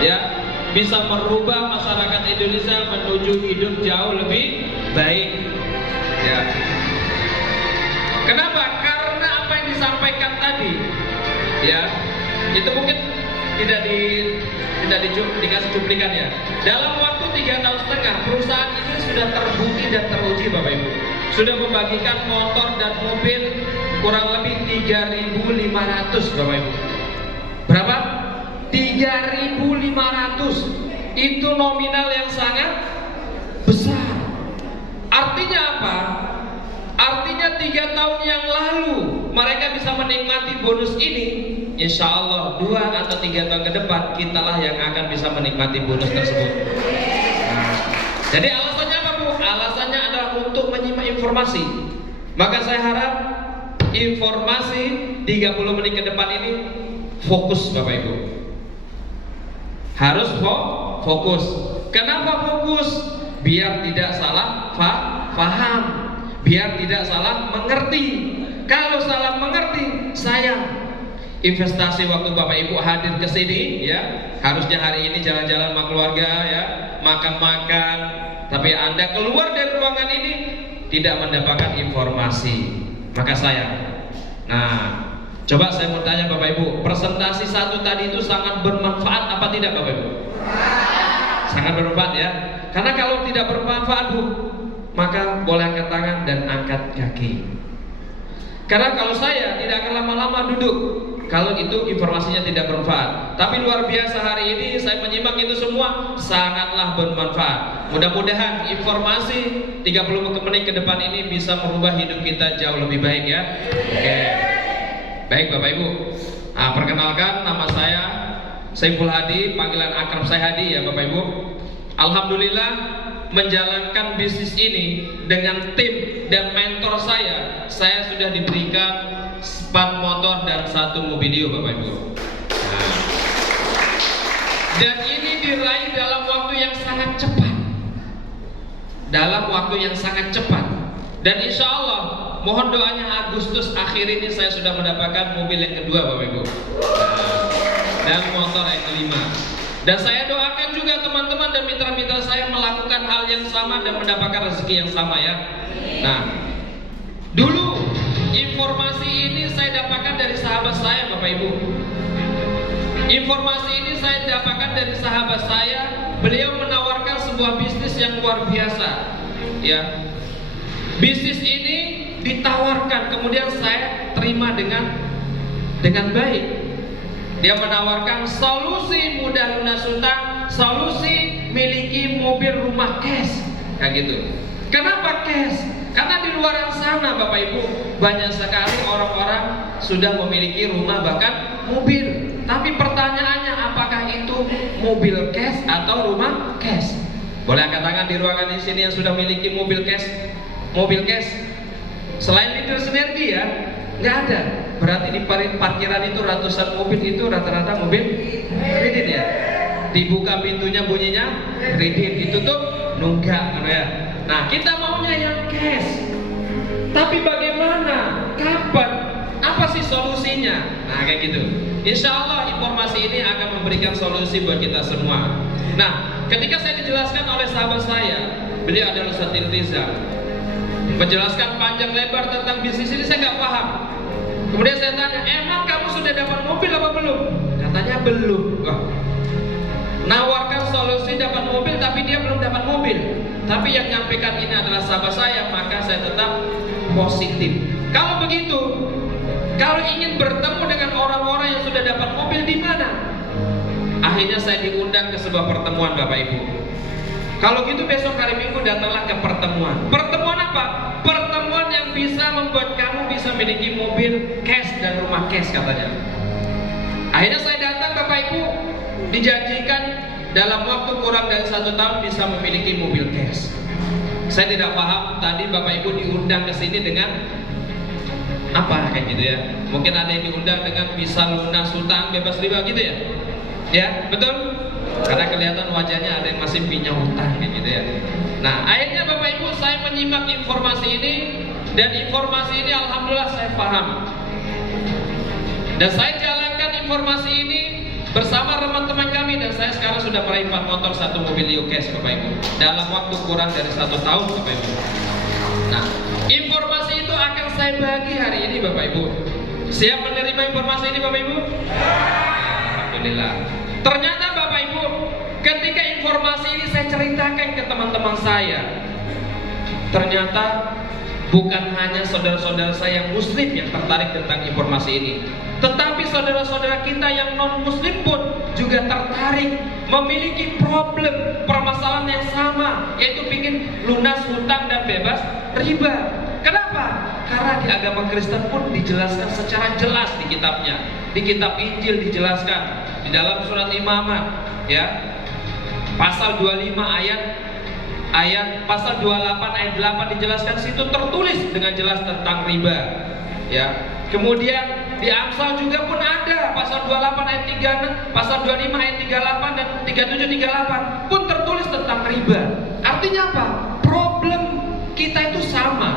ya, bisa merubah masyarakat Indonesia menuju hidup jauh lebih baik. Ya. Kenapa? Karena apa yang disampaikan tadi, ya, itu mungkin tidak dikasih cuplikan ya. Dalam waktu 3 tahun setengah, perusahaan ini sudah terbukti dan teruji, Bapak Ibu. Sudah membagikan motor dan mobil kurang lebih 3.500, Bapak Ibu. Berapa? 3.500. Itu nominal yang sangat besar. Artinya apa? Artinya 3 tahun yang lalu mereka bisa menikmati bonus ini. Insya Allah 2 atau 3 tahun ke depan kitalah yang akan bisa menikmati bonus tersebut. Nah, jadi alasannya apa, Bu? Alasannya adalah untuk menyimak informasi. Maka saya harap informasi 30 menit ke depan ini fokus, Bapak Ibu. Harus fokus. Kenapa fokus? Biar tidak salah paham, biar tidak salah mengerti. Kalau salah mengerti, sayang. Investasi waktu Bapak Ibu hadir ke sini, ya, harusnya hari ini jalan-jalan sama keluarga, ya, makan-makan, tapi Anda keluar dari ruangan ini tidak mendapatkan informasi, maka sayang. Nah, coba saya mau tanya Bapak Ibu, presentasi 1 tadi itu sangat bermanfaat apa tidak, Bapak Ibu? Sangat bermanfaat, ya. Karena kalau tidak bermanfaat, Bu, maka boleh angkat tangan dan angkat kaki. Karena kalau saya tidak akan lama-lama duduk kalau itu informasinya tidak bermanfaat. Tapi luar biasa hari ini saya menyimak itu semua sangatlah bermanfaat. Mudah-mudahan informasi 30 menit ke depan ini bisa merubah hidup kita jauh lebih baik, ya. Oke. Baik Bapak Ibu. Nah, perkenalkan, nama saya Saiful Hadi, panggilan akrab saya Hadi, ya Bapak Ibu. Alhamdulillah menjalankan bisnis ini dengan tim dan mentor saya sudah diberikan 4 motor dan 1 mobilio, Bapak Ibu. Nah, dan ini diraih dalam waktu yang sangat cepat. Dalam waktu yang sangat cepat. Dan insya Allah mohon doanya Agustus akhir ini saya sudah mendapatkan mobil yang kedua, Bapak Ibu. Nah, dan motor yang kelima. Dan saya doakan juga teman-teman dan mitra-mitra saya melakukan hal yang sama dan mendapatkan rezeki yang sama, ya. Nah, dulu informasi ini saya dapatkan dari sahabat saya, Bapak Ibu. Informasi ini saya dapatkan dari sahabat saya. Beliau menawarkan sebuah bisnis yang luar biasa, ya. Bisnis ini ditawarkan, kemudian saya terima dengan baik. Dia menawarkan solusi mudah lunas hutang, solusi miliki mobil rumah cash, kayak gitu. Kenapa cash? Karena di luar sana, Bapak Ibu, banyak sekali orang-orang sudah memiliki rumah bahkan mobil. Tapi pertanyaannya, apakah itu mobil cash atau rumah cash? Boleh angkat tangan di ruangan di sini yang sudah memiliki mobil cash? Mobil cash. Selain Leader Sinergi, ya, nggak ada. Berarti di parkiran itu ratusan mobil itu rata-rata mobil kredit, ya. Dibuka pintunya bunyinya kredit, ditutup nunggak, ya. Nah, kita maunya yang cash. Tapi bagaimana? Kapan? Apa sih solusinya? Nah, kayak gitu. Insya Allah informasi ini akan memberikan solusi buat kita semua. Nah, ketika saya dijelaskan oleh sahabat saya, beliau adalah Ustaz Riza, menjelaskan panjang lebar tentang bisnis ini, saya nggak paham. Kemudian saya tanya, emang kamu sudah dapat mobil apa belum? Katanya belum. Wah. Nawarkan solusi dapat mobil, tapi dia belum dapat mobil. Tapi yang nyampaikan ini adalah sahabat saya, maka saya tetap positif. Kalau begitu, kalau ingin bertemu dengan orang-orang yang sudah dapat mobil, di mana? Akhirnya saya diundang ke sebuah pertemuan, Bapak Ibu. Kalau gitu besok hari Minggu datanglah ke pertemuan. Pertemuan apa? Pertemuan yang bisa membuat kamu bisa memiliki mobil cash dan rumah cash, katanya. Akhirnya saya datang, Bapak Ibu, dijanjikan dalam waktu kurang dari 1 tahun bisa memiliki mobil cash. Saya tidak paham tadi Bapak Ibu diundang ke sini dengan apa, kayak gitu, ya. Mungkin ada yang diundang dengan bisa lunas hutang bebas riba gitu, ya. Ya, betul? Karena kelihatan wajahnya ada yang masih punya hutang, kayak gitu, ya. Nah, akhirnya Bapak Ibu saya menyimak informasi ini, dan informasi ini alhamdulillah saya paham. Dan saya jalankan informasi ini bersama teman-teman kami, dan saya sekarang sudah meraih 4 motor, 1 mobil Yukes Bapak Ibu, dalam waktu kurang dari 1 tahun Bapak Ibu. Nah, informasi itu akan saya bagi hari ini Bapak Ibu. Siap menerima informasi ini Bapak Ibu? Alhamdulillah. Ternyata Bapak Ibu, ketika informasi ini saya ceritakan ke teman-teman saya, ternyata bukan hanya saudara-saudara saya yang muslim yang tertarik tentang informasi ini, tetapi saudara-saudara kita yang non-muslim pun juga tertarik, memiliki problem, permasalahan yang sama, yaitu ingin lunas hutang dan bebas riba. Kenapa? Karena di agama Kristen pun dijelaskan secara jelas di kitabnya. Di kitab Injil dijelaskan, di dalam surat Imamat, ya, pasal 25 pasal 28 ayat 8 dijelaskan, situ tertulis dengan jelas tentang riba, ya. Kemudian di Amsal juga pun ada pasal 28 ayat 36, pasal 25 ayat 38 dan 37 38 pun tertulis tentang riba. Artinya apa? Problem kita itu sama,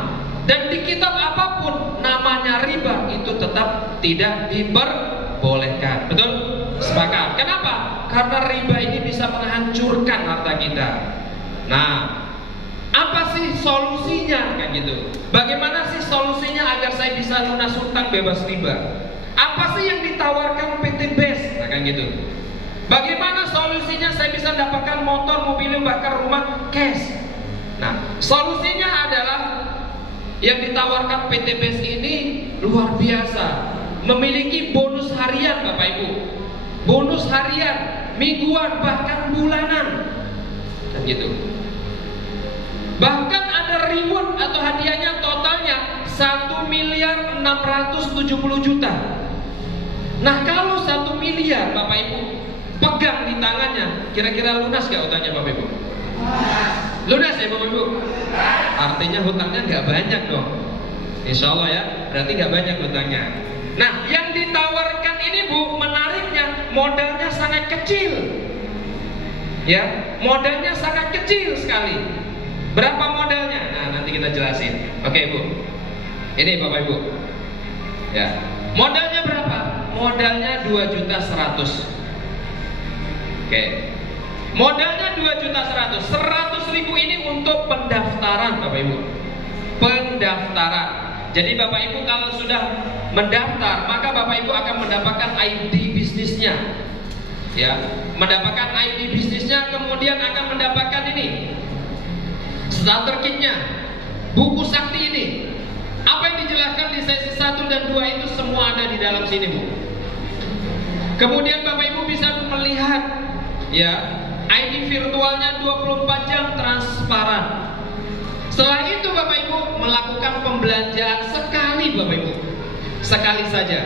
dan di kitab apapun namanya riba itu tetap tidak diperbolehkan. Betul? Sepakat. Kenapa? Karena riba ini bisa menghancurkan harta kita. Nah, apa sih solusinya kan gitu? Bagaimana sih solusinya agar saya bisa lunas hutang bebas riba? Apa sih yang ditawarkan PT BES? Nah, kan gitu. Bagaimana solusinya saya bisa dapatkan motor, mobil, bahkan rumah cash? Nah, solusinya adalah yang ditawarkan PT BES ini luar biasa. Memiliki bonus harian Bapak Ibu. Bonus harian, mingguan, bahkan bulanan. Kan gitu. Bahkan ada reward atau hadiahnya totalnya 1.670.000.000. Nah, kalau 1 miliar Bapak Ibu pegang di tangannya, kira-kira lunas gak hutangnya Bapak Ibu? Lunas ya Bapak Ibu? Artinya hutangnya gak banyak dong. Insya Allah ya, berarti gak banyak hutangnya. Nah, yang ditawarkan ini Bu, menariknya modalnya sangat kecil. Ya, modalnya sangat kecil sekali. Berapa modalnya? Nah, nanti kita jelasin. Oke Bu, ini Bapak Ibu, ya, modalnya berapa? Modalnya 2.100.000. Oke, modalnya 2.100.000. 100.000 ini untuk pendaftaran Bapak Ibu. Pendaftaran. Jadi Bapak Ibu kalau sudah mendaftar, maka Bapak Ibu akan mendapatkan ID bisnisnya, ya, mendapatkan ID bisnisnya, kemudian akan mendapatkan ini starter kitnya, buku sakti ini. Apa yang dijelaskan di sesi 1 dan 2 itu semua ada di dalam sini Bu. Kemudian Bapak Ibu bisa melihat, ya, ID virtualnya 24 jam transparan. Setelah itu Bapak Ibu melakukan pembelanjaan sekali Bapak Ibu, sekali saja.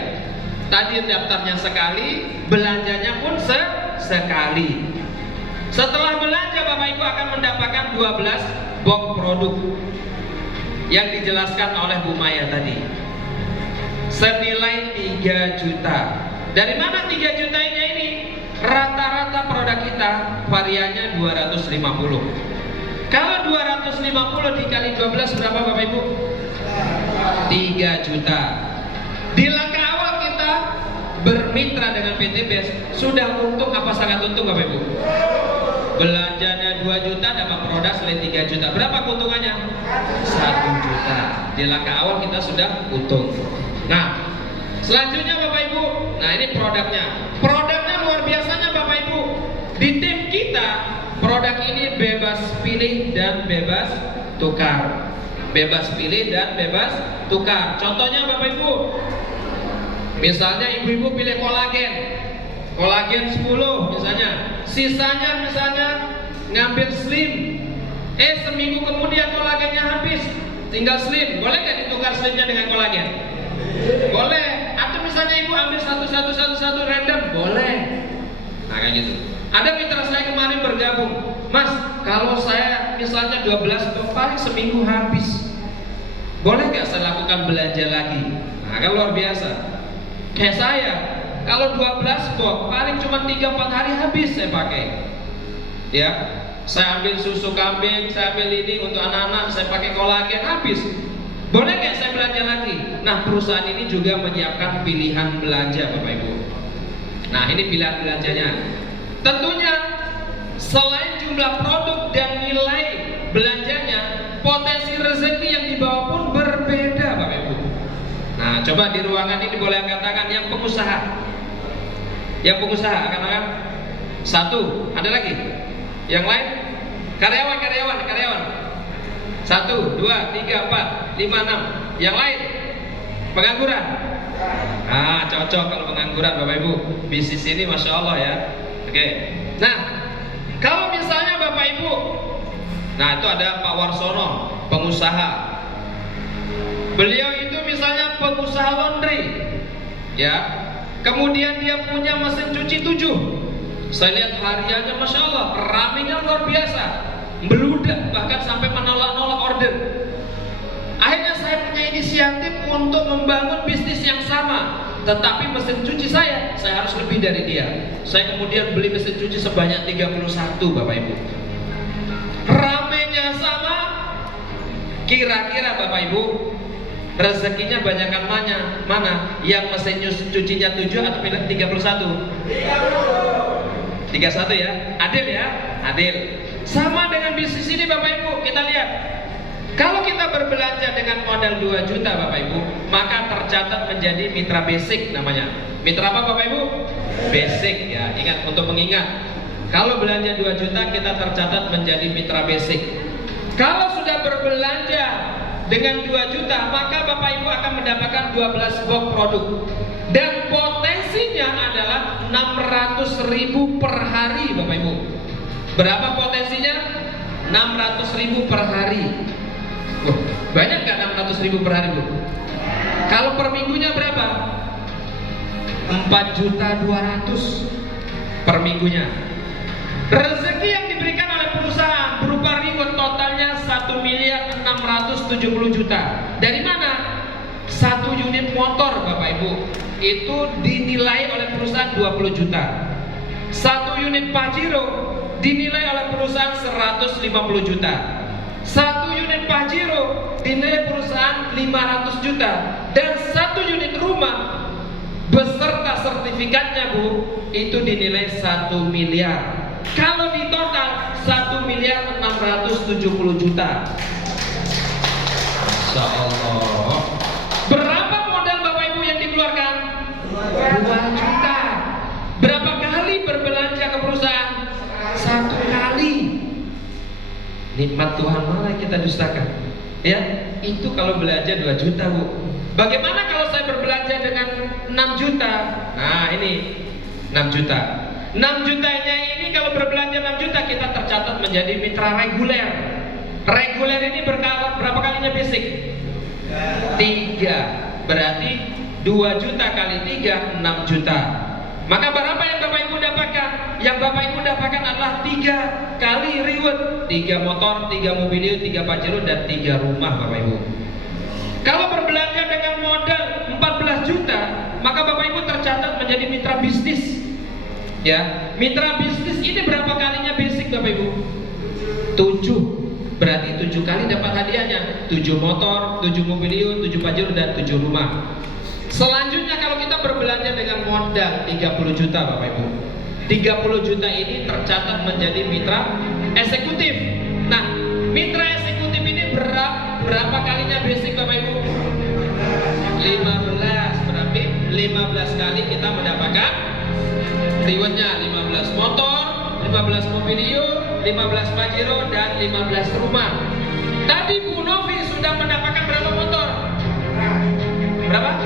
Tadi daftarnya sekali, belanjanya pun sekali. Setelah belanja Bapak Ibu akan mendapatkan 12 box produk yang dijelaskan oleh Bu Maya tadi, senilai 3 juta. Dari mana 3 juta ini? Rata-rata produk kita variannya 250. Kalau 250 dikali 12 berapa Bapak Ibu? 3 juta. Di langkah awal kita bermitra dengan PT BES sudah untung apa sangat untung Bapak Ibu? Belanjanya 2 juta dapat produk selain 3 juta. Berapa keuntungannya? 1 juta. Di langkah awal kita sudah untung. Nah, selanjutnya Bapak Ibu, nah ini produknya. Produknya luar biasanya Bapak Ibu. Di tim kita produk ini bebas pilih dan bebas tukar. Bebas pilih dan bebas tukar. Contohnya Bapak Ibu, misalnya ibu-ibu pilih kolagen 10 misalnya, sisanya misalnya ngambil slim, seminggu kemudian kolagennya habis, tinggal slim, boleh gak ditukar slimnya dengan kolagen? Boleh. Atau misalnya ibu ambil satu random, boleh. Nah kayak gitu. Ada mitra saya kemarin bergabung, Mas, kalau saya misalnya 12 paling seminggu habis, boleh gak saya lakukan belanja lagi? Nah kan luar biasa. Kayak saya, kalau 12 box paling cuma 3-4 hari habis saya pakai. Ya, saya ambil susu kambing, saya ambil ini untuk anak-anak, saya pakai kolagen habis. Boleh nggak saya belanja lagi? Nah, perusahaan ini juga menyiapkan pilihan belanja Bapak Ibu. Nah, ini pilihan belanjanya. Tentunya selain jumlah produk dan nilai belanjanya, potensi rezeki yang dibawa pun berbeda, Bapak Ibu. Nah, coba di ruangan ini boleh angkat tangan yang pengusaha. Yang pengusaha angkat tangan. Satu, ada lagi? Yang lain? Karyawan. 1, 2, 3, 4, 5, 6. Yang lain? Pengangguran. Ah, cocok kalau pengangguran, Bapak Ibu. Bisnis ini Masya Allah ya. Oke. Nah, kalau misalnya Bapak Ibu, nah itu ada Pak Warsono, pengusaha. Beliau itu misalnya pengusaha laundry, ya. Kemudian dia punya mesin cuci 7. Saya lihat hariannya Masya Allah, ramenya luar biasa, meludak bahkan sampai menolak-nolak order. Akhirnya saya punya inisiatif untuk membangun bisnis yang sama, tetapi mesin cuci saya harus lebih dari dia. Saya kemudian beli mesin cuci sebanyak 31, Bapak Ibu. Ramenya sama, kira-kira Bapak Ibu rezekinya banyakan mana? Yang mesin cucinya 7 atau 31? 31 ya, adil ya, adil. Sama dengan bisnis ini Bapak Ibu, kita lihat. Kalau kita berbelanja dengan modal 2 juta Bapak Ibu, maka tercatat menjadi mitra basic namanya. Mitra apa Bapak Ibu? Basic ya, ingat untuk mengingat. Kalau belanja 2 juta kita tercatat menjadi mitra basic. Kalau sudah berbelanja dengan 2 juta, maka Bapak Ibu akan mendapatkan 12 box produk. Dan potensinya adalah 600.000 per hari Bapak Ibu. Berapa potensinya? 600.000 per hari. Wah, banyak nggak 600.000 per hari Bu? Kalau per minggunya berapa? 4.200.000 per minggunya. Rezeki yang diberikan oleh perusahaan berupa reward totalnya 1.670.000.000. Dari mana? 1 unit motor Bapak Ibu itu dinilai oleh perusahaan 20 juta. 1 unit Pajero dinilai oleh perusahaan 150 juta. 1 unit Pajero dinilai perusahaan 500 juta. Dan 1 unit rumah beserta sertifikatnya Bu itu dinilai 1 miliar. Kalau di total 1.670.000.000. Masya Allah. Berapa modal Bapak Ibu yang dikeluarkan? 2 juta. Berapa kali berbelanja ke perusahaan? 1 kali. Nikmat Tuhan mana kita dustakan? Ya, itu kalau belanja 2 juta Bu. Bagaimana kalau saya berbelanja dengan 6 juta? Nah ini 6 juta. 6 jutanya ini kalau berbelanja 6 juta kita tercatat menjadi mitra reguler. Reguler ini berapa kalinya basic? 3. Berarti 2 juta kali 3 6 juta. Maka berapa yang Bapak Ibu dapatkan? Yang Bapak Ibu dapatkan adalah 3 kali reward. 3 motor, 3 mobil, 3 Pajero dan 3 rumah Bapak Ibu. Kalau berbelanja dengan modal 14 juta, maka Bapak Ibu tercatat menjadi mitra bisnis. Ya, mitra bisnis ini berapa kalinya basic Bapak Ibu? 7. Berarti 7 kali dapat hadiahnya. 7 motor, 7 mobil, 7 Pajero dan 7 rumah. Selanjutnya kalau kita berbelanja dengan modal 30 juta Bapak Ibu, 30 juta ini tercatat menjadi mitra eksekutif. Nah, mitra eksekutif ini berapa kalinya basic Bapak Ibu? 15. Berarti 15 kali kita mendapatkan rewardnya. 15 motor, 15 mobilio, 15 Pajero dan 15 rumah. Tadi Bu Novi sudah mendapatkan berapa motor? Berapa?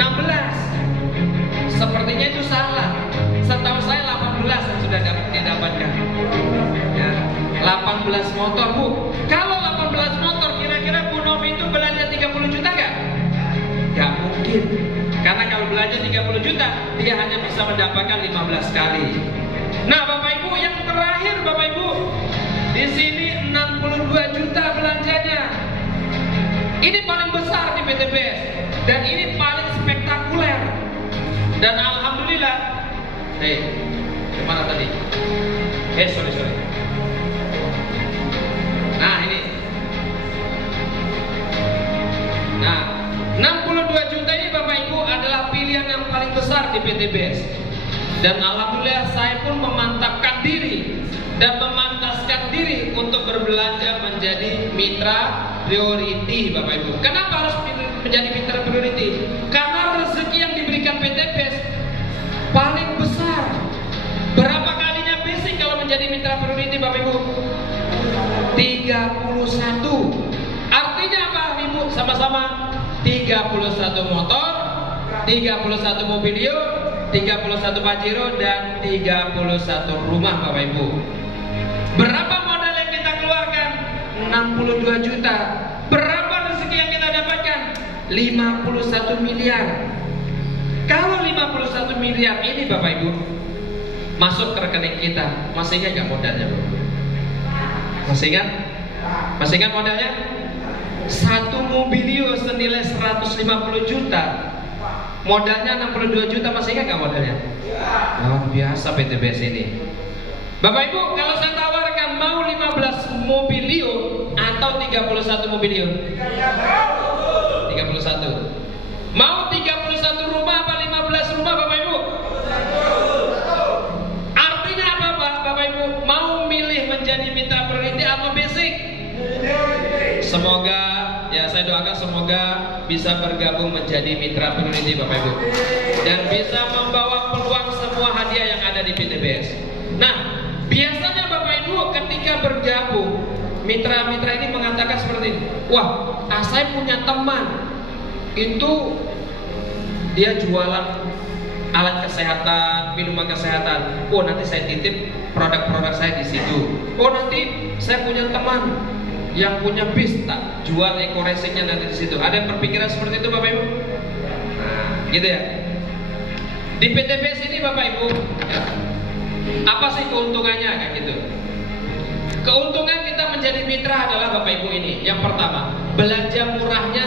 16. Sepertinya itu salah. Setahu saya 18 yang sudah didapatkan. Ya, 18 motor Bu. Kalau 18 motor, kira-kira Bu Novi itu belanja 30 juta nggak? Nggak mungkin. Karena kalau belanja 30 juta, dia hanya bisa mendapatkan 15 kali. Nah, Bapak Ibu, yang terakhir Bapak Ibu, di sini 62 juta belanjanya. Ini paling besar di PTBS dan ini paling spektakuler. Dan alhamdulillah, kemana tadi? Sorry. Nah ini. Nah, 62 juta ini Bapak Ibu adalah pilihan yang paling besar di PTBS. Dan alhamdulillah saya pun memantapkan diri dan memantaskan diri untuk berbelanja menjadi mitra priority, Bapak Ibu. Kenapa harus menjadi mitra priority? Karena rezeki yang diberikan PT BES paling besar. Berapa kalinya basic kalau menjadi mitra priority, Bapak Ibu? 31. Artinya apa, Ibu? Sama-sama 31 motor, 31 mobilio, 31 Pajero, dan 31 rumah, Bapak Ibu. Berapa modal yang kita keluarkan? 62 juta. Berapa rezeki yang kita dapatkan? 51 miliar. Kalau 51 miliar ini, Bapak Ibu, masuk ke rekening kita, masih ingat gak modalnya, Bapak? Masih ingat? Masih ingat modalnya? Satu mobilio senilai 150 juta. Modalnya 62 juta, masih ingat gak modalnya? Luar biasa PT BES ini. Bapak Ibu, kalau saya tawarkan mau 15 mobilio atau 31 mobilio? 31. Mau 31 rumah apa 15 rumah, Bapak Ibu? Artinya apa, Bapak Ibu? Mau milih menjadi mitra priority atau basic? Semoga, ya saya doakan semoga bisa bergabung menjadi mitra priority, Bapak Ibu, dan bisa membawa peluang semua hadiah yang ada di PT BES. Nah, biasanya Bapak Ibu ketika bergabung, mitra-mitra ini mengatakan seperti ini. Wah, saya punya teman itu dia jualan alat kesehatan, minuman kesehatan. Oh, nanti saya titip produk-produk saya di situ. Oh, nanti saya punya teman yang punya bis, tak jual eco racingnya nanti di situ. Ada yang berpikiran seperti itu, Bapak Ibu? Nah, gitu ya. Di PT BES ini, Bapak Ibu, ya, apa sih keuntungannya kayak gitu? Keuntungan kita menjadi mitra adalah, Bapak Ibu, ini. Yang pertama, belanja murahnya.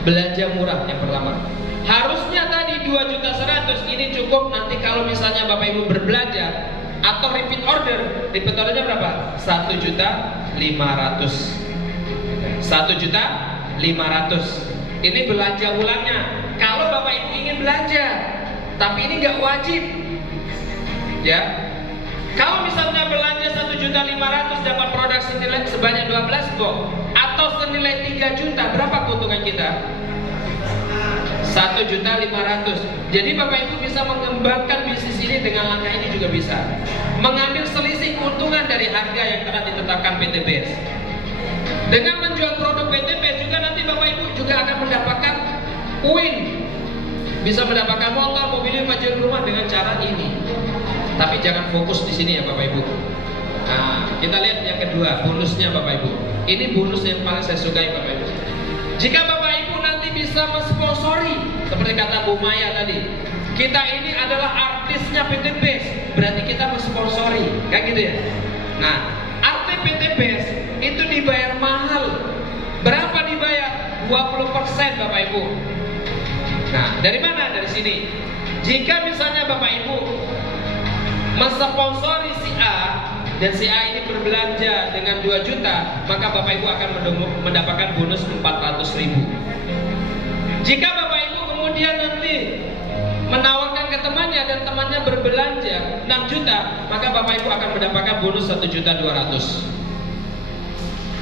Belanja murah yang pertama. Harusnya tadi 2.100.000, ini cukup nanti kalau misalnya Bapak Ibu berbelanja atau repeat order. Repeat ordernya berapa? 1.500.000. 1.500.000. Ini belanja ulangnya. Kalau Bapak Ibu ingin belanja, tapi ini nggak wajib. Ya. Kalau misalnya belanja 1.500.000 dapat produk senilai sebanyak 12 box atau senilai 3 juta, berapa keuntungan kita? 1.500.000. Jadi Bapak Ibu bisa mengembangkan bisnis ini dengan langkah ini juga bisa. Mengambil selisih keuntungan dari harga yang telah ditetapkan PT BES. Dengan menjual produk PT BES juga nanti Bapak Ibu juga akan mendapatkan poin. Bisa mendapatkan motor, mobil, Pajero, rumah dengan cara ini. Tapi jangan fokus di sini ya Bapak Ibu. Nah, kita lihat yang kedua, bonusnya Bapak Ibu. Ini bonus yang paling saya sukai, Bapak Ibu. Jika Bapak Ibu nanti bisa mensponsori, seperti kata Bu Maya tadi, kita ini adalah artisnya PT BES, berarti kita mensponsori, kayak gitu ya. Nah, artis PT BES itu dibayar mahal. Berapa dibayar? 20% Bapak Ibu. Nah, dari mana? Dari sini. Jika misalnya Bapak Ibu mensponsori si A dan si A ini berbelanja dengan 2 juta, maka Bapak Ibu akan mendapatkan bonus 400.000. Jika Bapak Ibu kemudian nanti menawarkan ke temannya dan temannya berbelanja 6 juta, maka Bapak Ibu akan mendapatkan bonus 1.200.000.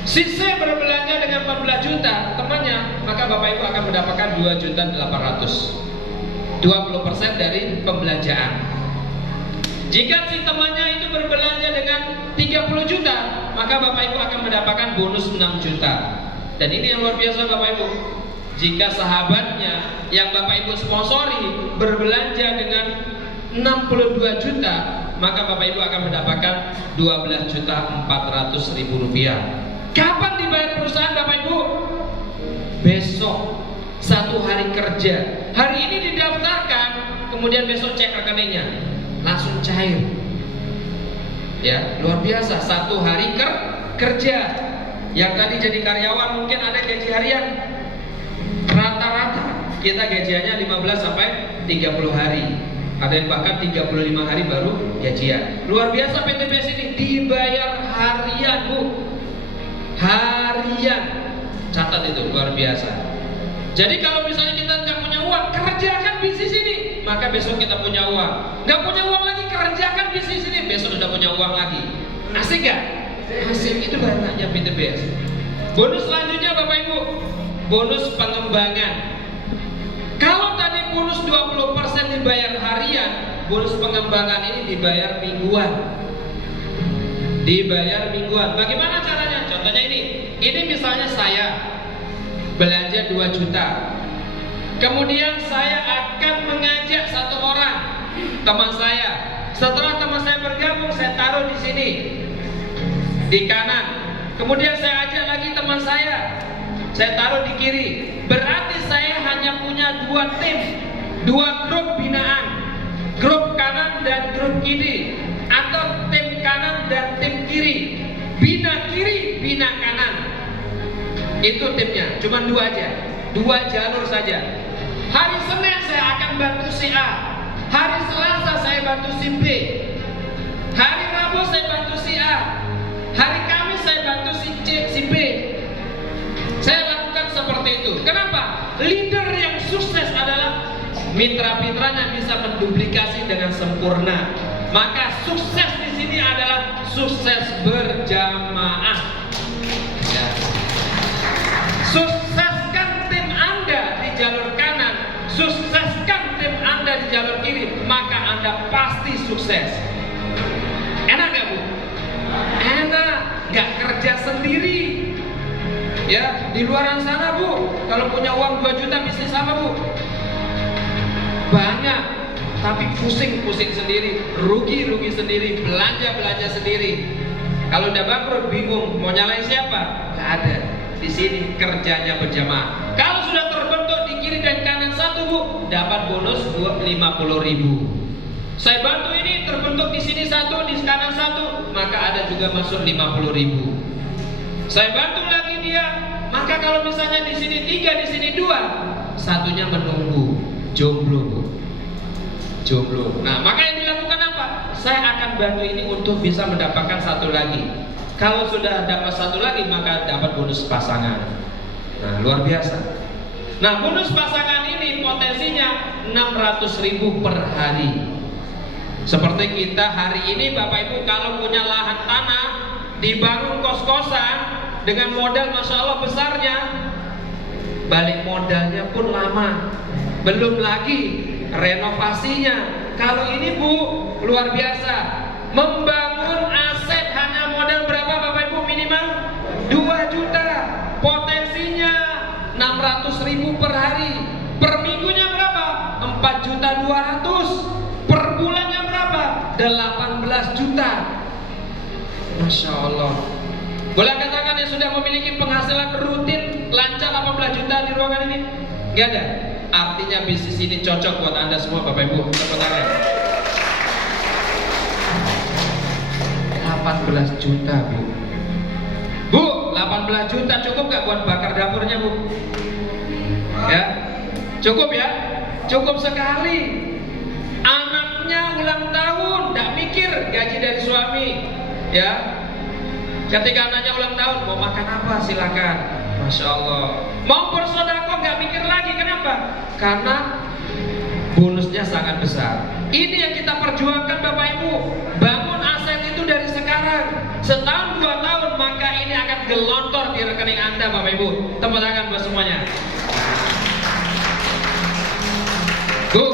Si C berbelanja dengan 14 juta temannya, maka Bapak Ibu akan mendapatkan 2.800.000. 20% dari pembelanjaan. Jika si temannya itu berbelanja dengan 30 juta, maka Bapak Ibu akan mendapatkan bonus 6 juta. Dan ini yang luar biasa Bapak Ibu. Jika sahabatnya yang Bapak Ibu sponsori berbelanja dengan 62 juta, maka Bapak Ibu akan mendapatkan 12.400.000 rupiah. Kapan dibayar perusahaan Bapak Ibu? Besok, 1 hari kerja. Hari ini didaftarkan, kemudian besok cek rekeningnya, langsung cair. Ya, luar biasa. 1 hari kerja. Yang tadi jadi karyawan mungkin ada gaji harian. Rata-rata kita gajiannya 15 sampai 30 hari. Ada yang bahkan 35 hari baru gajian. Luar biasa PT BES ini dibayar harian, Bu. Harian. Catat itu, luar biasa. Jadi kalau misalnya kita nggak punya uang, kerjakan bisnis ini. maka besok kita punya uang. Nggak punya uang lagi, kerjakan bisnis ini, besok udah punya uang lagi. Asik gak? Asik, itu banyak BTBS. Bonus selanjutnya Bapak Ibu, bonus pengembangan. Kalau tadi bonus 20% dibayar harian, bonus pengembangan ini dibayar mingguan. Dibayar mingguan. Bagaimana caranya? Contohnya ini misalnya saya belanja 2 juta. Kemudian saya akan mengajak satu orang teman saya. Setelah teman saya bergabung, saya taruh di sini di kanan. Kemudian saya ajak lagi teman saya taruh di kiri. Berarti saya hanya punya 2 tim, 2 grup binaan, grup kanan dan grup kiri, atau tim kanan dan tim kiri. Bina kiri, bina kanan. Itu timnya, cuma 2 aja, 2 jalur saja. Hari Senin saya akan bantu si A, hari Selasa saya bantu si B, hari Rabu saya bantu si A, hari Kamis saya bantu si C, si B. Saya lakukan seperti itu. Kenapa? Leader yang sukses adalah mitra-mitranya bisa menduplikasi dengan sempurna. Maka sukses di sini adalah sukses berjamaah. Ya. Sukseskan tim Anda di jalur kanan, sukseskan tim Anda di jalur kiri, maka Anda pasti sukses. Enak gak Bu? Enak, gak kerja sendiri. Ya, di luaran sana Bu, kalau punya uang 2 juta bisnis apa Bu? Banyak, tapi pusing-pusing sendiri, rugi-rugi sendiri, belanja-belanja sendiri. Kalau udah bangkrut bingung mau nyalain siapa? Gak ada. Di sini kerjanya berjamaah. Kalau sudah terbentuk di kiri dan kanan satu Bu, dapat bonus 50.000. Saya bantu ini terbentuk di sini satu, di kanan satu, maka ada juga masuk 50.000. Saya bantu lagi dia, maka kalau misalnya di sini 3, di sini 2, satunya menunggu, jomblo. Jomblo. Nah, maka yang dilakukan apa? Saya akan bantu ini untuk bisa mendapatkan satu lagi. Kalau sudah dapat satu lagi, maka dapat bonus pasangan. Nah, luar biasa. Nah, bonus pasangan ini potensinya 600.000 per hari. Seperti kita hari ini Bapak Ibu kalau punya lahan tanah, dibangun kos-kosan dengan modal Masya Allah besarnya, balik modalnya pun lama, belum lagi renovasinya. Kalau ini Bu, luar biasa. Membangun aset hanya modal berapa Bapak Ibu? Minimal 2 juta. Potensinya 600.000 per hari. Per minggunya berapa? 4.200.000. Per bulannya berapa? 18 juta. Masya Allah. Boleh katakan yang sudah memiliki penghasilan rutin lancar 18 juta di ruangan ini? Gak ada. Artinya bisnis ini cocok buat Anda semua Bapak Ibu. Tepuk tangan. 18 juta Bu. Bu, 18 juta cukup gak buat bakar dapurnya Bu? Ya, cukup ya? Cukup sekali. Anaknya ulang tahun, gak mikir gaji dari suami. Ya, ketika anaknya ulang tahun, mau makan apa silakan. Masya Allah. Mau bersedekah gak mikir lagi. Kenapa? Karena bonusnya sangat besar. Ini yang kita perjuangkan Bapak Ibu. Bangun aset itu dari sekarang. Setahun 2 tahun maka ini akan gelontor di rekening Anda Bapak Ibu. Tepuk tangan buat semuanya. Bu,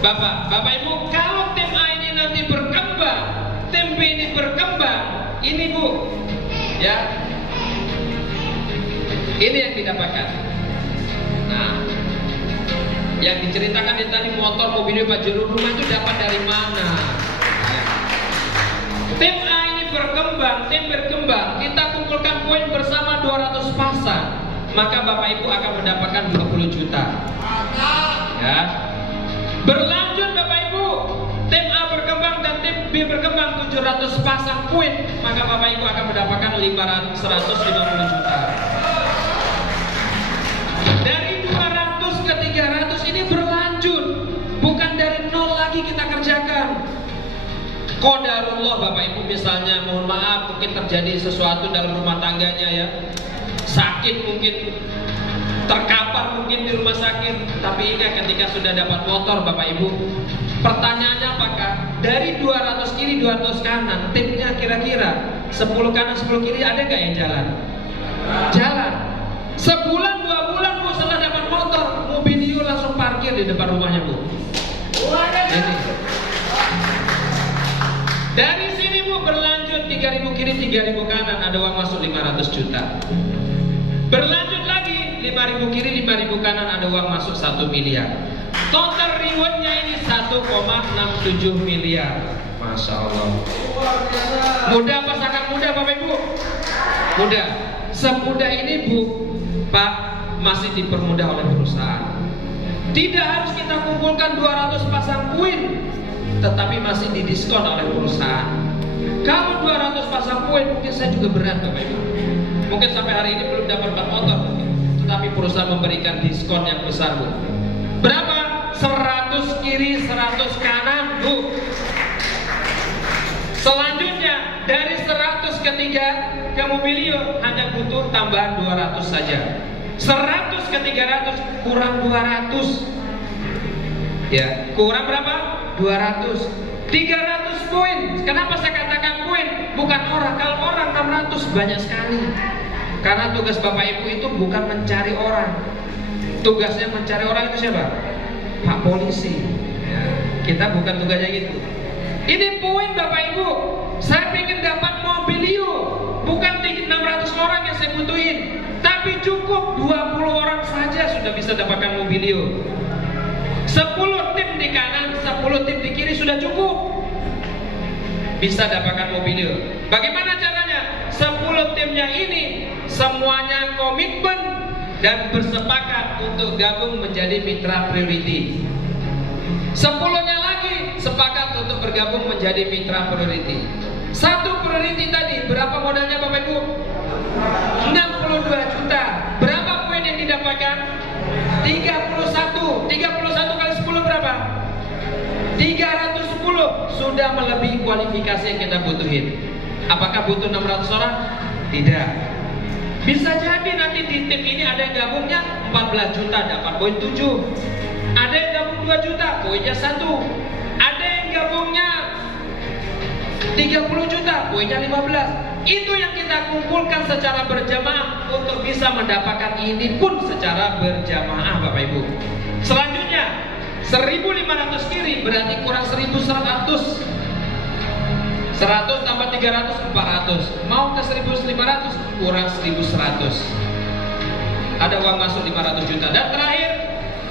Bapak Ibu, kalau tim A ini nanti berkembang, tim B ini berkembang, ini Bu, ya, ini yang didapatkan. Nah, yang diceritakan tadi motor, mobil, baju rumah itu dapat dari mana? Ya. Tim A ini berkembang, tim berkembang, kita kumpulkan poin bersama 200 pasang, maka Bapak Ibu akan mendapatkan 20 juta. Ya. Berlanjut Bapak Ibu, tim A berkembang dan tim B berkembang 700 pasang poin, maka Bapak Ibu akan mendapatkan 150 juta. Dari 200 ke 300 ini berlanjut, bukan dari nol lagi kita kerjakan. Qadarullah Bapak Ibu, misalnya mohon maaf mungkin terjadi sesuatu dalam rumah tangganya ya, sakit mungkin, terkapar mungkin di rumah sakit. Tapi ingat, ketika sudah dapat motor Bapak Ibu, pertanyaannya apakah dari 200 kiri 200 kanan, timnya kira-kira 10 kanan 10 kiri ada nggak yang jalan? Jalan. Sebulan 2 bulan Bu setelah dapat motor, Mobilio langsung parkir di depan rumahnya Bu. Ini. Dari sini Bu berlanjut 3.000 kiri 3.000 kanan, ada uang masuk 500 juta. Berlanjut lagi 5.000 kiri 5.000 kanan, ada uang masuk 1 miliar. Total rewardnya ini 1,67 miliar. Masya Allah. Mudah apa sangat mudah Bapak Ibu? Mudah. Semudah ini Bu, Pak, masih dipermudah oleh perusahaan. Tidak harus kita kumpulkan 200 pasang kuin, tetapi masih didiskon oleh perusahaan. Kalau 200 pasang kuin mungkin saya juga berat Bapak Ibu. Mungkin sampai hari ini belum dapat motor, tetapi perusahaan memberikan diskon yang besar Bu. Berapa? 100 kiri 100 kanan Bu. Selanjutnya dari 100 ketiga ke Mobilio hanya butuh tambahan 200 saja. 100 ke 300 kurang 200. Ya, kurang berapa? 200. 300 poin. Kenapa saya katakan poin? Bukan orang. Kalau orang 600 banyak sekali. Karena tugas Bapak Ibu itu bukan mencari orang. Tugasnya mencari orang itu siapa? Pak Polisi. Ya, kita bukan tugasnya gitu. Ini poin Bapak Ibu. Saya ingin dapat Mobilio, bukan 600 orang yang saya butuhin, tapi cukup 20 orang saja sudah bisa dapatkan Mobilio. 10 tim di kanan, 10 tim di kiri sudah cukup bisa dapatkan Mobilio. Bagaimana caranya? 10 timnya ini semuanya komitmen dan bersepakat untuk gabung menjadi mitra priority. 10-nya lagi sepakat untuk bergabung menjadi mitra priority. Satu priority tadi berapa modalnya Bapak Ibu? 62 juta. Berapa poin yang didapatkan? 31. 31 kali 10 berapa? 310. Sudah melebihi kualifikasi yang kita butuhin. Apakah butuh 600 orang? Tidak. Bisa jadi nanti di tim ini ada yang gabungnya 14 juta dapat poin 7. Ada yang gabung 2 juta, poinnya 1. Ada yang gabungnya 30 juta, poinnya 15. Itu yang kita kumpulkan secara berjamaah untuk bisa mendapatkan ini pun secara berjamaah Bapak Ibu. Selanjutnya 1.500 kiri berarti kurang 1.100. 100 tambah 300 400. Mau ke 1.500 kurang 1.100. Ada uang masuk 500 juta. Dan terakhir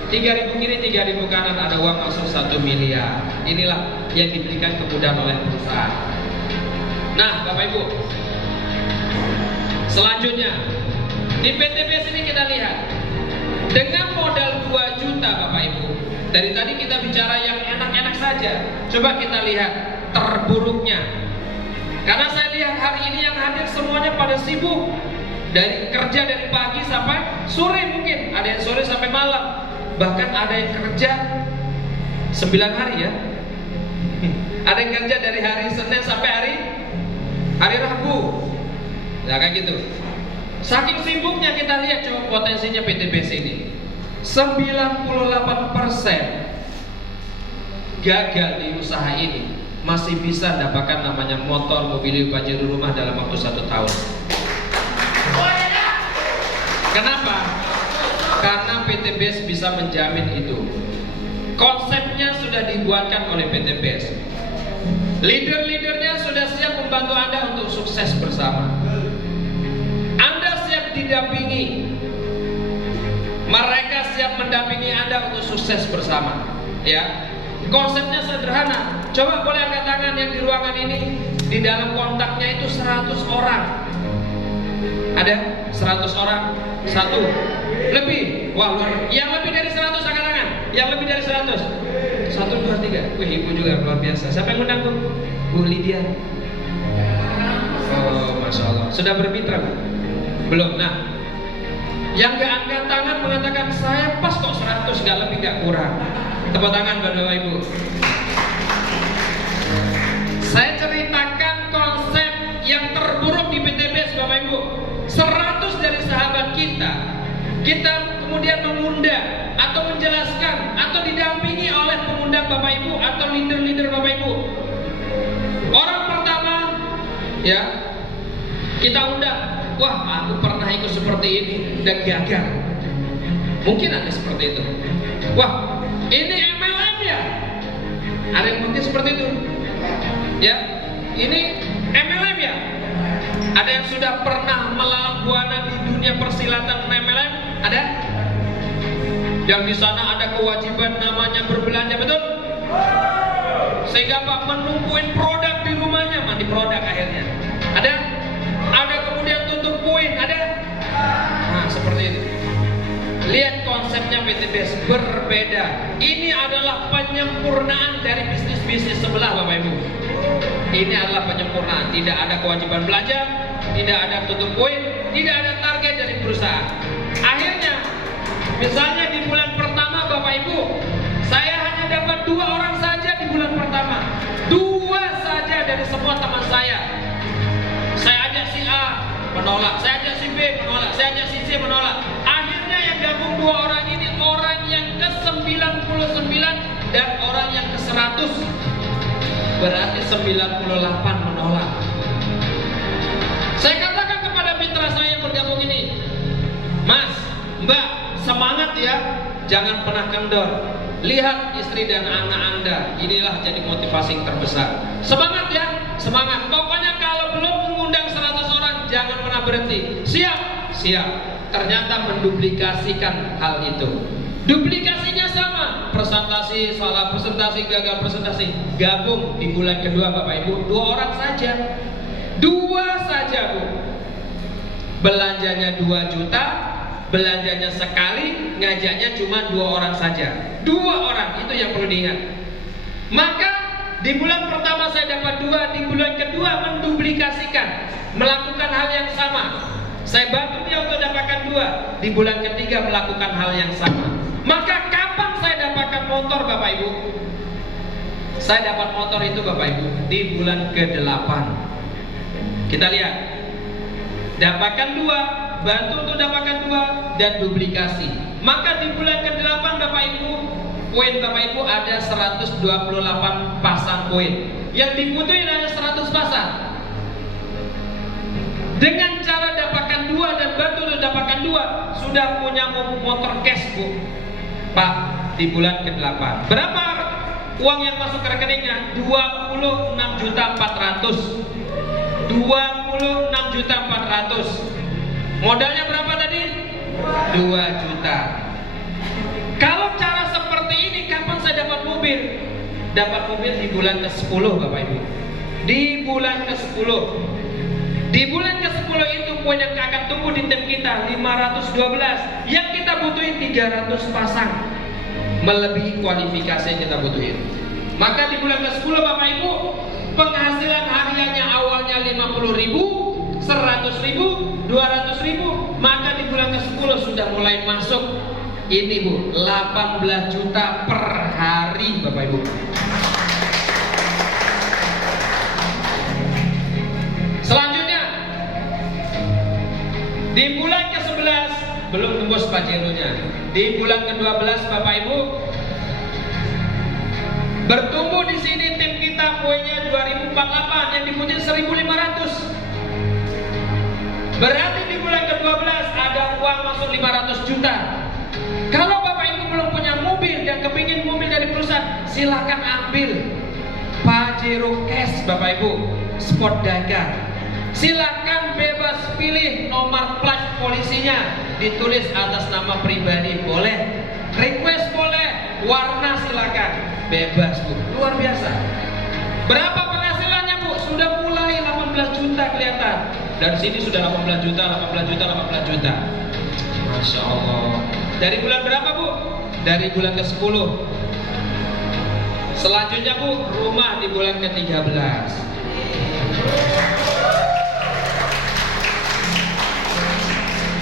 3.000 kiri 3.000 kanan, ada uang masuk 1 miliar. Inilah yang diberikan kemudahan oleh perusahaan. Nah Bapak Ibu, selanjutnya di PTBS ini kita lihat dengan modal 2 juta Bapak Ibu. Dari tadi kita bicara yang enak-enak saja. Coba kita lihat terburuknya. Karena saya lihat hari ini yang hadir semuanya pada sibuk. Dari kerja dari pagi sampai sore, mungkin ada yang sore sampai malam. Bahkan ada yang kerja 9 hari ya. Ada yang kerja dari hari Senin sampai hari Rabu. Ya kayak gitu. Saking sibuknya kita lihat coba potensinya PTBS ini. 98% gagal di usaha ini masih bisa dapatkan namanya motor, Mobilio, Pajero rumah dalam waktu 1 tahun. Kenapa? Karena PTBS bisa menjamin itu. Konsepnya sudah dibuatkan oleh PTBS. Leader-leadernya sudah siap membantu Anda untuk sukses bersama. Anda siap didampingi. Mereka siap mendampingi Anda untuk sukses bersama. Ya, konsepnya sederhana. Coba boleh angkat tangan yang di ruangan ini. Di dalam kontaknya itu 100 orang. Ada 100 orang? 1 lebih. Wah, yang lebih dari 100 angkat tangan. Yang lebih dari 100. 1, 2, 3. Wih, ibu juga luar biasa. Siapa yang undang Bu? Bu Lydia. Oh, Masya Allah. Sudah bermitra Bu? Belum. Nah, yang gak angkat tangan mengatakan saya pas kok 100, gak lebih gak kurang. Tepuk tangan buat Bapak Ibu. Saya ceritakan konsep yang terburuk di PTBS Bapak Ibu. 100 dari sahabat kita Ya, kita undang, wah aku pernah ikut seperti ini dan gagal. Mungkin ada seperti itu. Wah, ini MLM ya? Ada yang mungkin seperti itu. Ya, ini MLM ya? Ada yang sudah pernah melalang buana di dunia persilatan MLM? Ada? Yang di sana ada kewajiban namanya berbelanja, betul? Sehingga Pak menumpuin produk di rumahnya, mandi produk akhirnya. Ada? Ada kemudian tutup poin, ada? Nah, seperti itu. Lihat konsepnya PTBS berbeda. Ini adalah penyempurnaan dari bisnis-bisnis sebelah, Bapak Ibu. Ini adalah penyempurnaan. Tidak ada kewajiban belanja, tidak ada tutup poin, tidak ada target dari perusahaan. Akhirnya, misalnya di bulan pertama, Bapak Ibu, saya hanya dapat 2 orang saja di bulan pertama. 2 saja dari semua teman saya. Saya ajak si A menolak, saya ajak si B menolak, saya ajak si C menolak. Akhirnya yang gabung 2 orang ini orang yang ke-99 dan orang yang ke-100. Berarti 98 menolak. Saya katakan kepada mitra saya yang bergabung ini, Mas, Mbak, semangat ya, jangan pernah kendor. Lihat istri dan anak Anda, inilah jadi motivasi yang terbesar. Semangat ya, semangat. Pokoknya kalau belum mengundang 100 orang, jangan pernah berhenti. Siap, siap. Ternyata menduplikasikan hal itu. Duplikasinya sama, presentasi, salah presentasi, gagal presentasi. Gabung di bulan kedua, Bapak Ibu, 2 orang saja. 2 saja, Bu. Belanjanya 2 juta, belanjanya sekali, ngajaknya cuma 2 orang saja. 2 orang, itu yang perlu diingat. Maka di bulan pertama saya dapat 2, di bulan kedua menduplikasikan, melakukan hal yang sama. Saya bantu dia untuk dapatkan 2, di bulan ketiga melakukan hal yang sama. Maka kapan saya dapatkan motor, Bapak Ibu? Saya dapat motor itu, Bapak Ibu, di bulan ke-8. Kita lihat, dapatkan 2, bantu untuk dapatkan 2, dan duplikasi. Maka di bulan ke-8, Bapak Ibu, poin Bapak Ibu ada 128 pasang poin. Yang dibutuhin hanya 100 pasang. Dengan cara dapatkan 2 dan bantu untuk dapatkan 2, sudah punya motor cash, Bu. Pak, di bulan ke-8. Berapa uang yang masuk ke rekeningnya? 26.400.000. 26.400.000. Modalnya berapa tadi? 2 juta. Kalau cara seperti ini, kapan saya dapat mobil? Dapat mobil di bulan ke-10, Bapak Ibu. Di bulan ke-10. Di bulan ke-10 itu poin yang akan tumbuh di tim kita 512. Yang kita butuhin 300 pasang. Melebihi kualifikasi yang kita butuhin. Maka di bulan ke-10, Bapak Ibu, penghasilan hariannya awalnya 50.000, 100.000, 200.000. Maka di bulan ke-10 sudah mulai masuk ini, Bu, 18 juta per hari, Bapak Ibu. Selanjutnya, di bulan ke-11 belum tembus Pajeronya. Di bulan ke-12, Bapak Ibu, bertumbuh di sini tim kita poinnya 2048, yang dipunya 1500. Berarti di bulan ke-12 ada uang masuk 500 juta. Kalau Bapak Ibu belum punya mobil dan kepingin mobil dari perusahaan, silakan ambil Pajero Cash, Bapak Ibu, sport dagang. Silakan bebas pilih nomor plat polisinya, ditulis atas nama pribadi boleh, request boleh, warna silakan, bebas, Bu. Luar biasa. Berapa penghasilannya, Bu? Sudah mulai 18 juta kelihatan. Dari sini sudah 18 juta, 18 juta, 18 juta. Masya Allah. Dari bulan berapa, Bu? Dari bulan ke-10. Selanjutnya, Bu, rumah di bulan ke-13.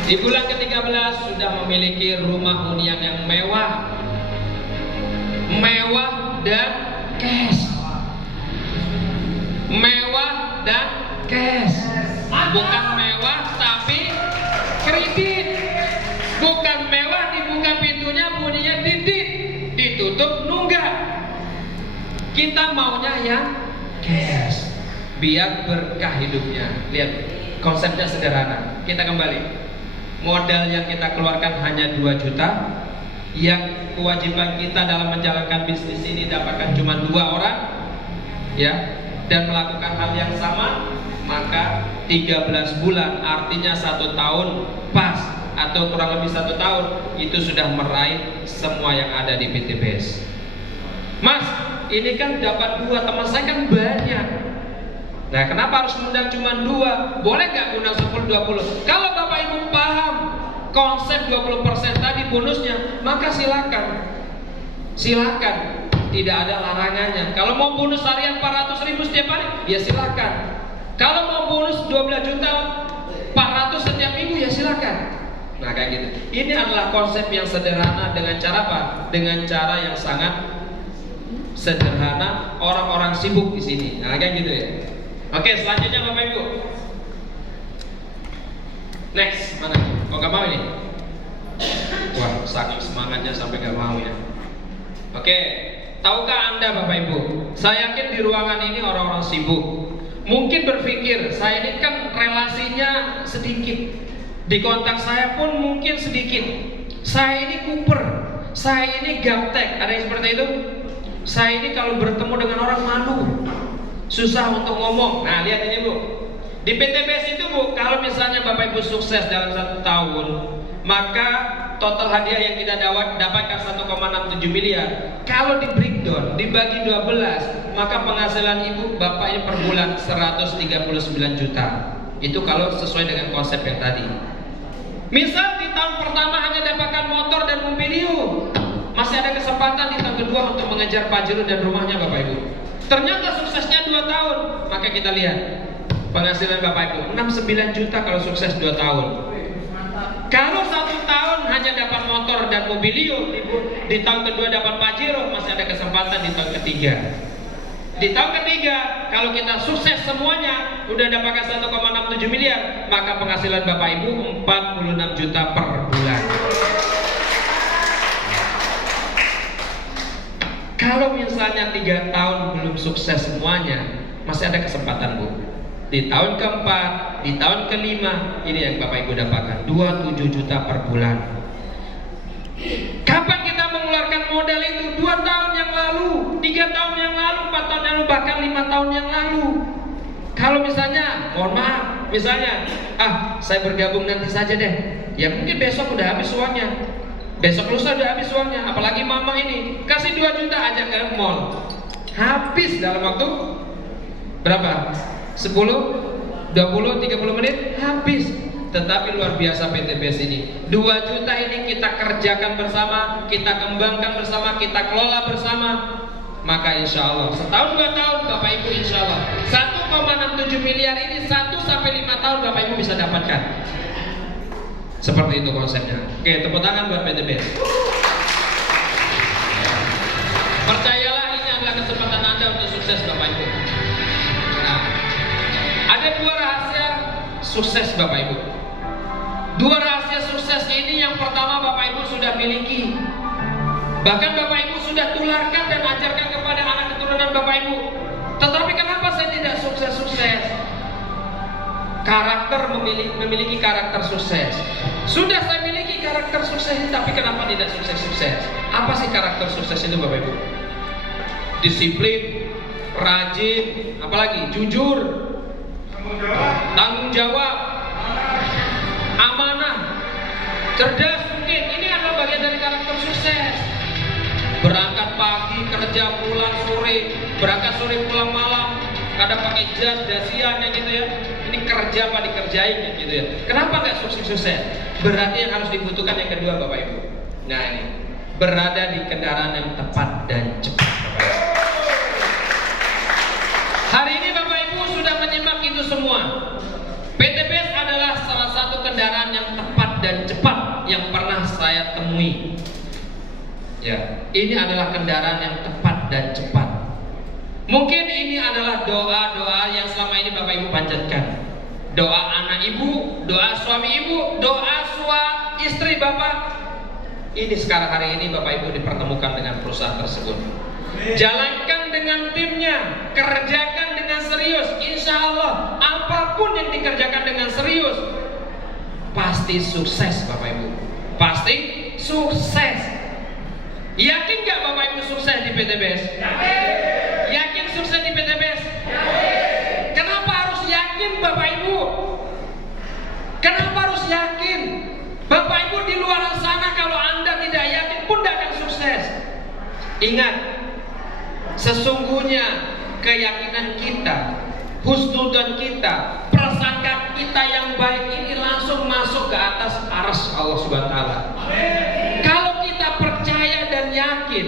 Di bulan ke-13 sudah memiliki rumah hunian yang mewah. Mewah dan cash. Mewah dan cash. Bukan mewah tapi kredit. Bukan mewah dibuka pintunya bunyinya didit, ditutup nunggak. Kita maunya yang cash. biar berkah hidupnya. Lihat, konsepnya sederhana. Kita kembali. Modal yang kita keluarkan hanya 2 juta. Yang kewajiban kita dalam menjalankan bisnis ini dapatkan cuma 2 orang, ya, dan melakukan hal yang sama, maka 13 bulan, artinya 1 tahun pas atau kurang lebih 1 tahun, itu sudah meraih semua yang ada di PTBS. Mas, ini kan dapat 2, teman saya kan banyak. Nah, kenapa harus undang cuma 2? Boleh nggak undang 10-20? Kalau Bapak Ibu paham konsep 20% tadi bonusnya, maka silakan. Silakan, tidak ada larangannya. Kalau mau bonus harian 400.000 setiap hari, ya silakan. Kalau mau bonus 12 juta 400 setiap minggu, ya silakan. Nah, kayak gitu. Ini adalah konsep yang sederhana dengan cara apa? Dengan cara yang sangat sederhana, orang-orang sibuk di sini. Nah, kayak gitu ya. Oke, selanjutnya Bapak Ibu. Next, mana? Oh, nggak mau ini? Wah, saking semangatnya sampai nggak mau ya. Oke, tahukah Anda Bapak Ibu? Saya yakin di ruangan ini orang-orang sibuk. Mungkin berpikir, saya ini kan relasinya sedikit. Di kontak saya pun mungkin sedikit. Saya ini kuper, saya ini gaptek. Ada yang seperti itu? Saya ini kalau bertemu dengan orang malu, susah untuk ngomong. Nah, lihat ini Bu. Di PTBS itu Bu, kalau misalnya Bapak Ibu sukses dalam 1 tahun, maka total hadiah yang kita dapatkan 1,67 miliar. Kalau di breakdown, dibagi 12, maka penghasilan Ibu Bapak ini per bulan 139 juta. Itu kalau sesuai dengan konsep yang tadi. Misal di tahun pertama hanya dapatkan motor dan mobilio, masih ada kesempatan di tahun kedua untuk mengejar Pajero dan rumahnya Bapak Ibu. Ternyata suksesnya 2 tahun, maka kita lihat penghasilan Bapak Ibu 69 juta kalau sukses 2 tahun. Kalau 1 tahun hanya dapat motor dan mobilio, di tahun kedua dapat Pajero, masih ada kesempatan di tahun ketiga. Di tahun ketiga, kalau kita sukses semuanya, udah dapatkan 1,67 miliar, maka penghasilan Bapak Ibu 46 juta per bulan. Kalau misalnya 3 tahun belum sukses semuanya, masih ada kesempatan Bu. Di tahun keempat, di tahun kelima, ini yang Bapak Ibu dapatkan 27 juta per bulan. Kapan kita mengeluarkan modal itu? 2 tahun yang lalu, 3 tahun yang lalu, 4 tahun yang lalu, bahkan 5 tahun yang lalu. Kalau misalnya, mohon maaf, misalnya, saya bergabung nanti saja deh, ya mungkin besok udah habis uangnya, besok lusa udah habis uangnya. Apalagi mama ini kasih 2 juta aja ke mall, habis dalam waktu berapa? 10, 20, 30 menit habis. Tetapi luar biasa PTBS ini, 2 juta ini kita kerjakan bersama, kita kembangkan bersama, kita kelola bersama. Maka insya Allah setahun 2 tahun Bapak Ibu insya Allah 1,67 miliar ini 1 sampai 5 tahun Bapak Ibu bisa dapatkan. Seperti itu konsepnya. Oke, tepuk tangan buat PTBS. Percayalah, ini adalah kesempatan Anda untuk sukses Bapak Ibu. Nah, ada 2 rahasia sukses Bapak Ibu. 2 rahasia sukses ini yang pertama Bapak Ibu sudah miliki. Bahkan Bapak Ibu sudah tularkan dan ajarkan kepada anak keturunan Bapak Ibu. Tetapi kenapa saya tidak sukses-sukses? Karakter memiliki karakter sukses. Sudah saya miliki karakter sukses ini, tapi kenapa tidak sukses-sukses? Apa sih karakter sukses itu Bapak Ibu? Disiplin, rajin, apalagi jujur, tanggung jawab, amanah, cerdas mungkin. Ini adalah bagian dari karakter sukses. Berangkat pagi, kerja pulang sore, berangkat sore pulang malam, kadang pakai jas, dasian kayak gitu ya. Ini kerja apa dikerjain kayak gitu ya. Kenapa nggak sukses-sukses? Berarti yang harus dibutuhkan yang kedua Bapak Ibu. Nah ini, berada di kendaraan yang tepat dan cepat Bapak Ibu. Hari ini Bapak Ibu sudah menyimak itu semua. PTBS adalah salah satu kendaraan yang tepat dan cepat yang pernah saya temui. Ya, ini adalah kendaraan yang tepat dan cepat. Mungkin ini adalah doa-doa yang selama ini Bapak Ibu panjatkan. Doa anak ibu, doa suami ibu, doa istri Bapak. Ini sekarang hari ini Bapak Ibu dipertemukan dengan perusahaan tersebut. Jalankan dengan timnya, kerjakan dengan dengan serius, insya Allah apapun yang dikerjakan dengan serius pasti sukses Bapak Ibu. Pasti sukses. Yakin gak Bapak Ibu sukses di PTBS? Yakin sukses di PTBS? Kenapa harus yakin Bapak Ibu? Kenapa harus yakin? Bapak Ibu di luar sana kalau Anda tidak yakin pun tidak akan sukses. Ingat, sesungguhnya keyakinan kita, husnudzon kita, prasangka kita yang baik ini langsung masuk ke atas arsy Allah Subhanahu wa taala. Kalau kita percaya dan yakin,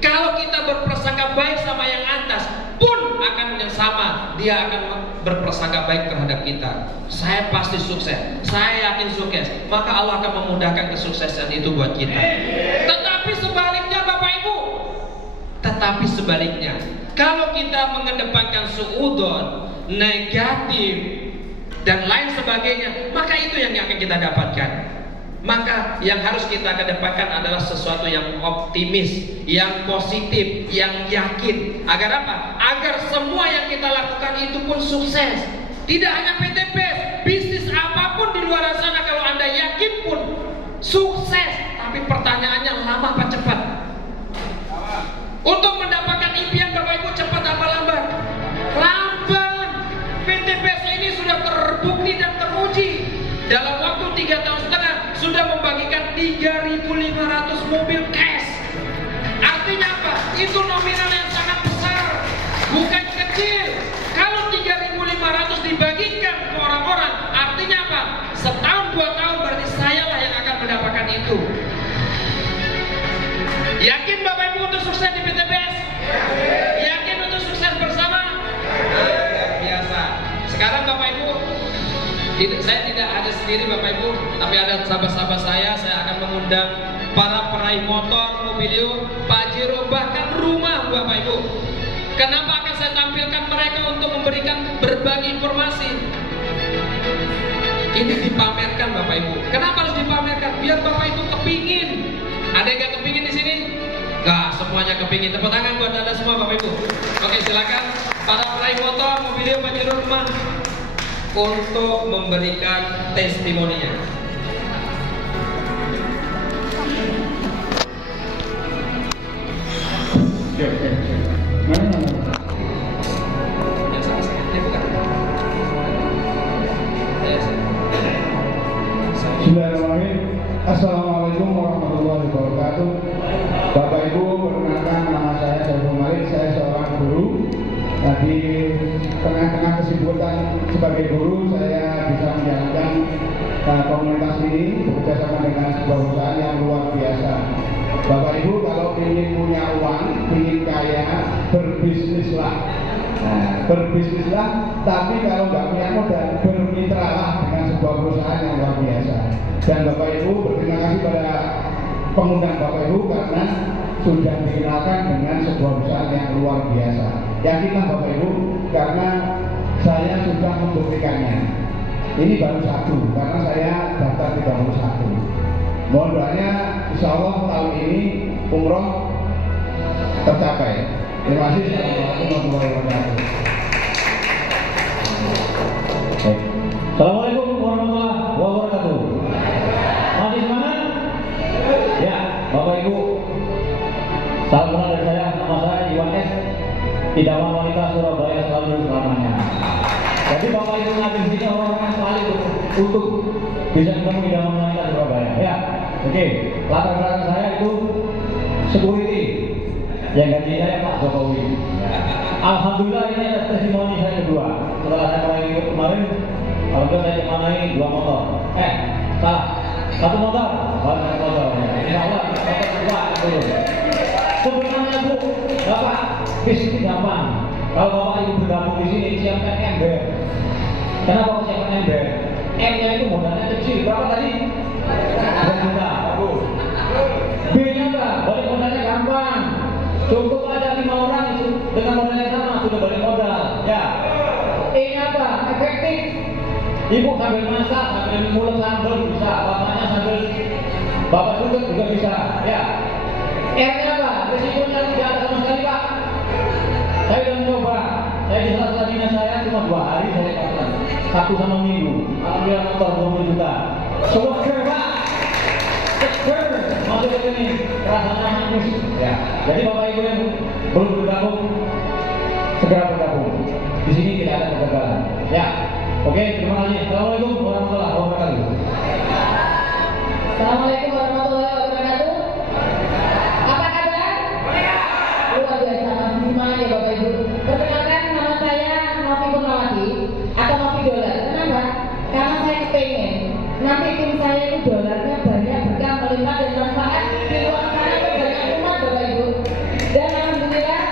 kalau kita berprasangka baik sama yang atas, pun akan yang sama, dia akan berprasangka baik terhadap kita. Saya pasti sukses, saya yakin sukses, maka Allah akan memudahkan kesuksesan itu buat kita. Tetapi sebaliknya Bapak Ibu, tetapi sebaliknya, kalau kita mengedepankan suudzon, negatif dan lain sebagainya, maka itu yang akan kita dapatkan. Maka yang harus kita kedepankan adalah sesuatu yang optimis, yang positif, yang yakin. Agar apa? Agar semua yang kita lakukan itu pun sukses. Tidak hanya PTBS, bisnis apapun di luar sana kalau Anda yakin pun sukses. Tapi pertanyaannya lama apa cepat? Untuk mendapatkan impian Bapak Ibu cepat apa lambat? Lambat. PTBS ini sudah terbukti dan teruji. Dalam waktu 3,5 tahun sudah membagikan 3.500 mobil cash. Artinya apa? Itu nominal yang sangat besar, bukan kecil. Kalau 3.500 dibagikan ke orang-orang, artinya apa? Setahun 2 tahun berarti sayalah yang akan mendapatkan itu. Yakin Bapak Ibu untuk sukses di PTBS? Yakin untuk sukses bersama? Luar biasa. Sekarang Bapak Ibu, saya tidak ada sendiri Bapak Ibu, tapi ada sahabat-sahabat saya akan mengundang para peraih motor, mobilio, pajero, bahkan rumah Bapak Ibu. Kenapa akan saya tampilkan mereka untuk memberikan berbagi informasi? Ini dipamerkan Bapak Ibu. Kenapa harus dipamerkan? Biar Bapak Ibu kepingin. Ada yang gak kepingin di sini? Gak, semuanya kepingin. Tepuk tangan buat Anda semua Bapak Ibu. Oke, silakan para peraih motor, mobilio, pajero, rumah untuk memberikan testimoninya. Bismillahirrahmanirrahim. Assalamualaikum warahmatullahi wabarakatuh. Bapak Ibu, perkenalkan nama saya Saiful Malik. Saya seorang guru. Di tengah-tengah kesibukan sebagai guru, saya bisa menjalankan komunitas ini bekerjasama dengan sebuah perusahaan yang luar biasa. Bapak Ibu, kalau ingin punya uang, ingin kaya, berbisnislah. Berbisnislah, tapi kalau nggak punya modal, bermitralah dengan sebuah perusahaan yang luar biasa. Dan Bapak Ibu, berterima kasih pada pengundang Bapak Ibu karena sudah dikenalkan dengan sebuah perusahaan yang luar biasa. Yakinlah Bapak Ibu, karena saya sudah membuktikannya. Ini baru satu, karena saya daftar 31. Mohon doanya, insya Allah tahun ini umroh tercapai. Terima kasih. Assalamualaikum warahmatullahi wabarakatuh. Assalamualaikum warahmatullahi wabarakatuh. Masih semangat? Ya, Bapak Ibu, salam kenal dari saya. Nama saya Iwan S. Idaman Wanita Surabaya selalu selamanya. Jadi Bapak Ibu hadir di sini orang-orang sekali untuk bisa ketemu Idaman Wanita Surabaya. Ya, oke. Latar belakang saya itu security. Yang gaji saya Pak Jokowi. Alhamdulillah ini ada testimoni saya kedua. Setelah saya mulai kemarin, alhamdulillah saya dimanai 2 motor. Salah. 1 motor, banyak motor. Insya Allah motor kedua turun. Sebenarnya Bu, Bapak, bisnis ini gampang. Kalau Bapak Ibu bergabung di sini, siapkan ember. Kenapa kok siapkan ember? M-nya itu modalnya kecil. Berapa tadi? 2 juta. Bagus. B-nya enggak, balik modalnya gampang. Cukup ada 5 orang itu dengan modal yang sama sudah balik modal. Ya. Ini apa? Efektif. Ibu sambil masak, sambil mulut sambal bisa, bapaknya sambil bapak duduk juga bisa. Ya. R-nya apa? Risikonya tidak ada sama sekali Pak. Saya sudah mencoba. Saya di sela-sela dinas saya cuma 2 hari saya katakan, Sabtu sama Minggu. Alhamdulillah motor 20 juta. Seger Pak, seger. Masuk ke sini, rasanya manis. Ya, jadi Bapak Ibu yang belum bergabung, segera bergabung. Di sini tidak ada kegagalan. Ya, oke, terima kasih. Assalamualaikum warahmatullahi wabarakatuh. Assalamualaikum warahmatullahi wabarakatuh. Apa kabar? Luar biasa, masih semangat ya Bapak Ibu. Perkenalkan, nama saya Novi Purnawati atau Novi Dolar. Kenapa? Karena saya kepengen nanti tim saya itu dolarnya banyak, berkah, melimpah dan manfaat di luar sana ke banyak umat Bapak Ibu. Dan alhamdulillah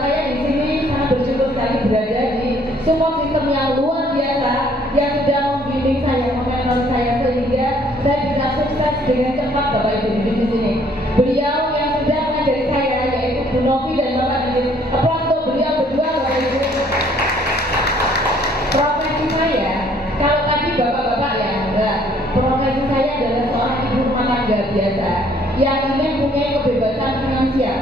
saya di sini sangat bersyukur sekali berada di support system yang luar biasa yang sudah membimbing saya, mengenal saya sehingga saya bisa sukses dengan cepat Bapak Ibu di sini. Beliau yang sudah mengajari saya yaitu Bu Novi dan Bapak Didit. Aplaus untuk beliau berdua Bapak Ibu. Profesi saya, kalau tadi bapak-bapak ya, profesi saya adalah seorang ibu rumah tangga biasa yang ingin punya kebebasan finansial.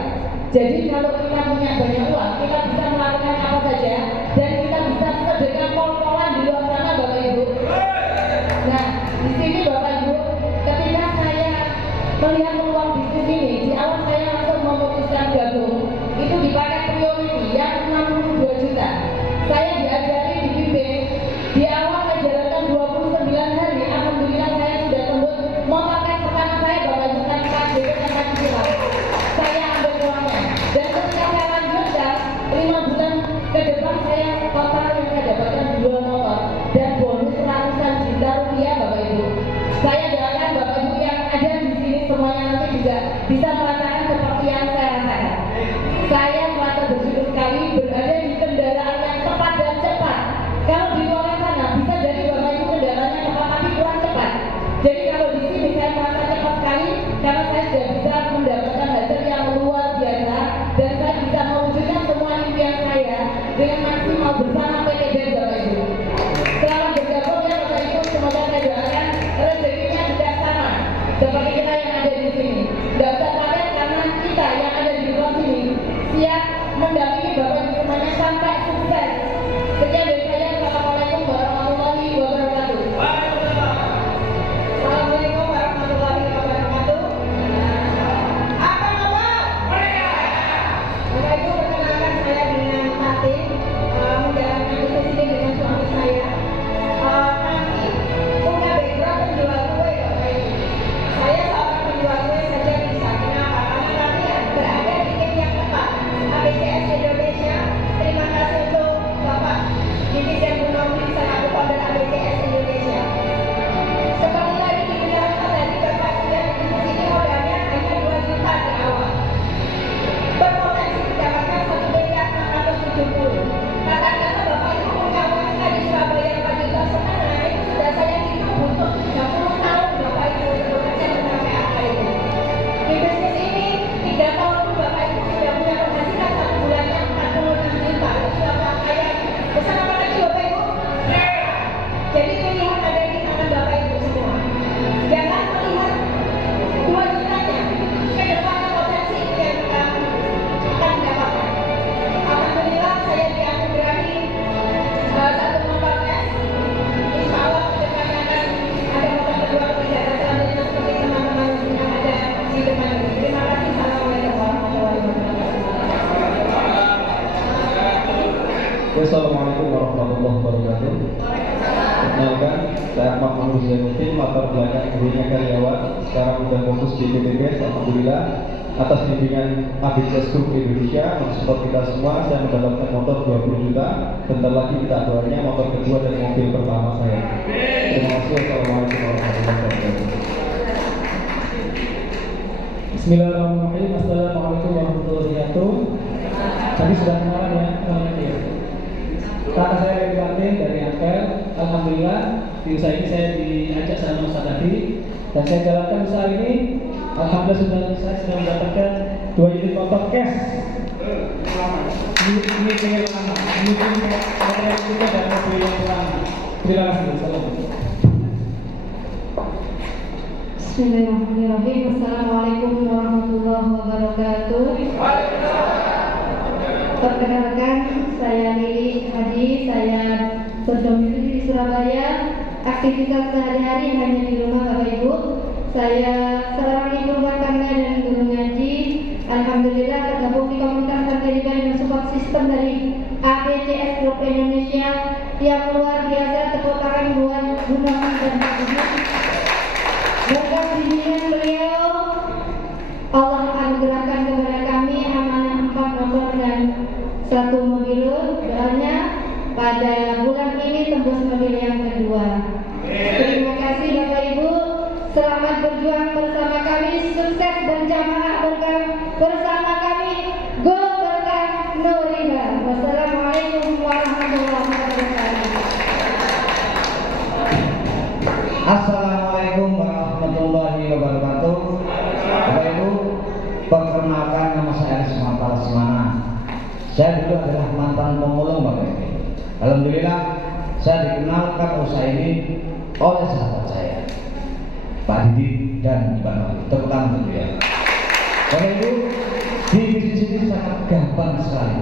Jadi kalau kita punya banyak uang, kita bisa melakukan apa saja dan kita bisa sedekah pol-polan di luar sana Bapak Ibu. Nah, di sini Bapak Ibu, ketika saya melihat peluang bisnis ini, di awal saya langsung memutuskan gabung. Itu di paket priority yang 62 juta. Saya diajari dibimbing. Di awal saya jalankan 29 hari. Alhamdulillah saya sudah tembus motor cash pertama saya Bapak Ibu tanpa DP tanpa cicilan. Saya ambil uangnya. Dan ketika saya lanjutkan 5 bulan ke depan saya total yang saya dapatkan 2 motor dan bonus ratusan juta rupiah Bapak Ibu. Saya doakan Bapak Ibu yang ada di sini semuanya nanti juga bisa merasakan seperti yang saya rasakan. Saya merasa bersyukur sekali berada di kendaraan yang tepat dan cepat. Kalau di luar sana bisa jadi Bapak Ibu kendaraannya tepat tapi kurang cepat. Jadi kalau di sini saya merasa cepat sekali karena saya sudah bisa mendapatkan hasil yang luar biasa dan saya bisa mewujudkan semua impian saya dengan maksimal bersama PT BES Bapak Ibu. Selamat bergabung ya Bapak Ibu, semoga saya doakan rezekinya tidak sama seperti kita yang ada di sini. Tidak usah khawatir karena kita yang ada di luar sini siap mendampingi Bapak Ibu semuanya sampai sukses. Sekian dari saya. Assalamualaikum warahmatullahi wabarakatuh. Assalamualaikum warahmatullahi wabarakatuh. Apa kabar? Bapak Ibu, perkenalkan saya dengan Fatin, menjalankan bisnis ini dengan suami saya. Kami punya background penjual kue Bapak Ibu. Saya seorang penjual kue saja bisa. Kenapa? Karena kami berada di tim yang tepat. ABCS Indonesia. Terima kasih untuk Bapak Didit dan Bu Novi selaku founder ABCS Indonesia. Seperti tadi dijelaskan tadi Bapak sudah di sini modalnya hanya 2 juta di awal. Berpotensi mendapatkan 1.670. Kata-kata Bapak Ibu punya uang di Surabaya 4,5 juta, itu sudah saya hitung butuh 30 tahun Bapak Ibu untuk bekerja mencapai apa itu. Di bisnis ini 3 tahun pun Bapak Ibu sudah punya penghasilan 1 bulannya 46 juta. Itu sudah kaya. Pesan apa lagi Bapak Ibu? Jadi pilihan ada di tangan Bapak Ibu semua. Jangan melihat 2 jutanya. Ke depannya potensi yang kita akan dapatkan. Alhamdulillah saya dianugerahi satu motor cash. Insya Allah ke depannya akan ada motor kedua ketiga dan selanjutnya seperti teman-teman yang ada di depan ini. Terima kasih. Assalamualaikum warahmatullahi wabarakatuh. Assalamualaikum warahmatullahi wabarakatuh. Perkenalkan, saya Ahmad Mahmud Zainuddin, latar belakang ibunya karyawan, sekarang sudah fokus di PT BES. Alhamdulillah, atas bimbingan ABCS Group Indonesia mensupport kita semua, saya mendapatkan motor 20 juta. Bentar lagi kita doanya motor kedua dan mobil pertama saya. Terima kasih. Assalamualaikum warahmatullahi wabarakatuh. Bismillahirrahmanirrahim. Assalamualaikum warahmatullahi wabarakatuh. Tadi sudah kenalan ya, kakak saya dari Fatin dari Ampel. Alhamdulillah di usaha ini saya diajak sama Ustaz tadi dan saya jalankan usaha ini. Alhamdulillah saya sudah mendapatkan 2 unit motor cash. Ini pengen lama. Ini motor yang kita dan mobil yang lama. Terima kasih. Assalamualaikum. Bismillahirrahmanirrahim. Assalamualaikum warahmatullahi wabarakatuh. Perkenalkan, saya Lili saya berdomisili di Surabaya. Aktivitas sehari-hari hanya di rumah Bapak Ibu. Saya seorang ibu rumah tangga dan guru ngaji. Alhamdulillah tergabung di komunitas Al-Qaeda dengan support sistem dari ABCS Group Indonesia yang luar biasa. Tepuk tangan buat Gunawan dan Pak Budi. Berkat bimbingan beliau, Allah anugerahkan kepada kami amanah 4 motor dan 1 mobil. Doanya pada bulan ini tembus mobil yang kedua. Terima kasih Bapak Ibu. Selamat berjuang bersama kami. Sukses berjamaah bersama kami. Go berkah no riba. Wassalamualaikum warahmatullahi wabarakatuh. Assalamualaikum warahmatullahi wabarakatuh. Bapak Ibu, perkenalkan nama saya Ismail Lasmana. Saya dulu adalah mantan pemulung Bapak Ibu. Alhamdulillah saya dikenalkan usaha ini oleh sahabat saya, Pak Didi dan Mbak Novi. Tepuk tangan untuk beliau. Bapak Ibu, di bisnis ini sangat gampang sekali.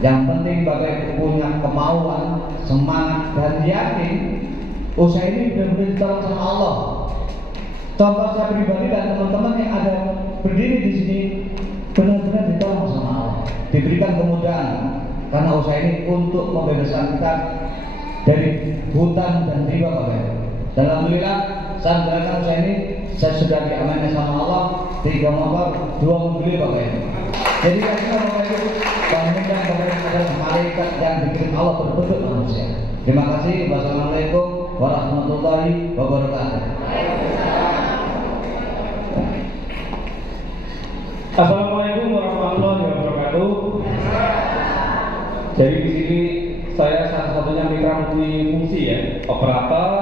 Yang penting Bapak Ibu punya kemauan, semangat dan yakin. Usaha ini benar-benar ditolong sama Allah. Contoh saya pribadi dan teman-teman yang ada berdiri di sini benar-benar ditolong sama Allah. Diberikan kemudahan karena usaha ini untuk membebaskan kita dari hutang dan riba Bapak Ibu. Dan alhamdulillah saat menjalankan usaha ini saya sudah diamankan sama Allah 3 motor 2 mobil Bapak Ibu. Jadi kita Bapak Ibu bangunkan Bapak Ibu adalah malaikat yang dikirim Allah berbentuk manusia. Terima kasih. Wassalamualaikum warahmatullahi wabarakatuh. Assalamualaikum warahmatullahi wabarakatuh. Jadi di sini saya satu-satunya mitra multifungsi ya, operator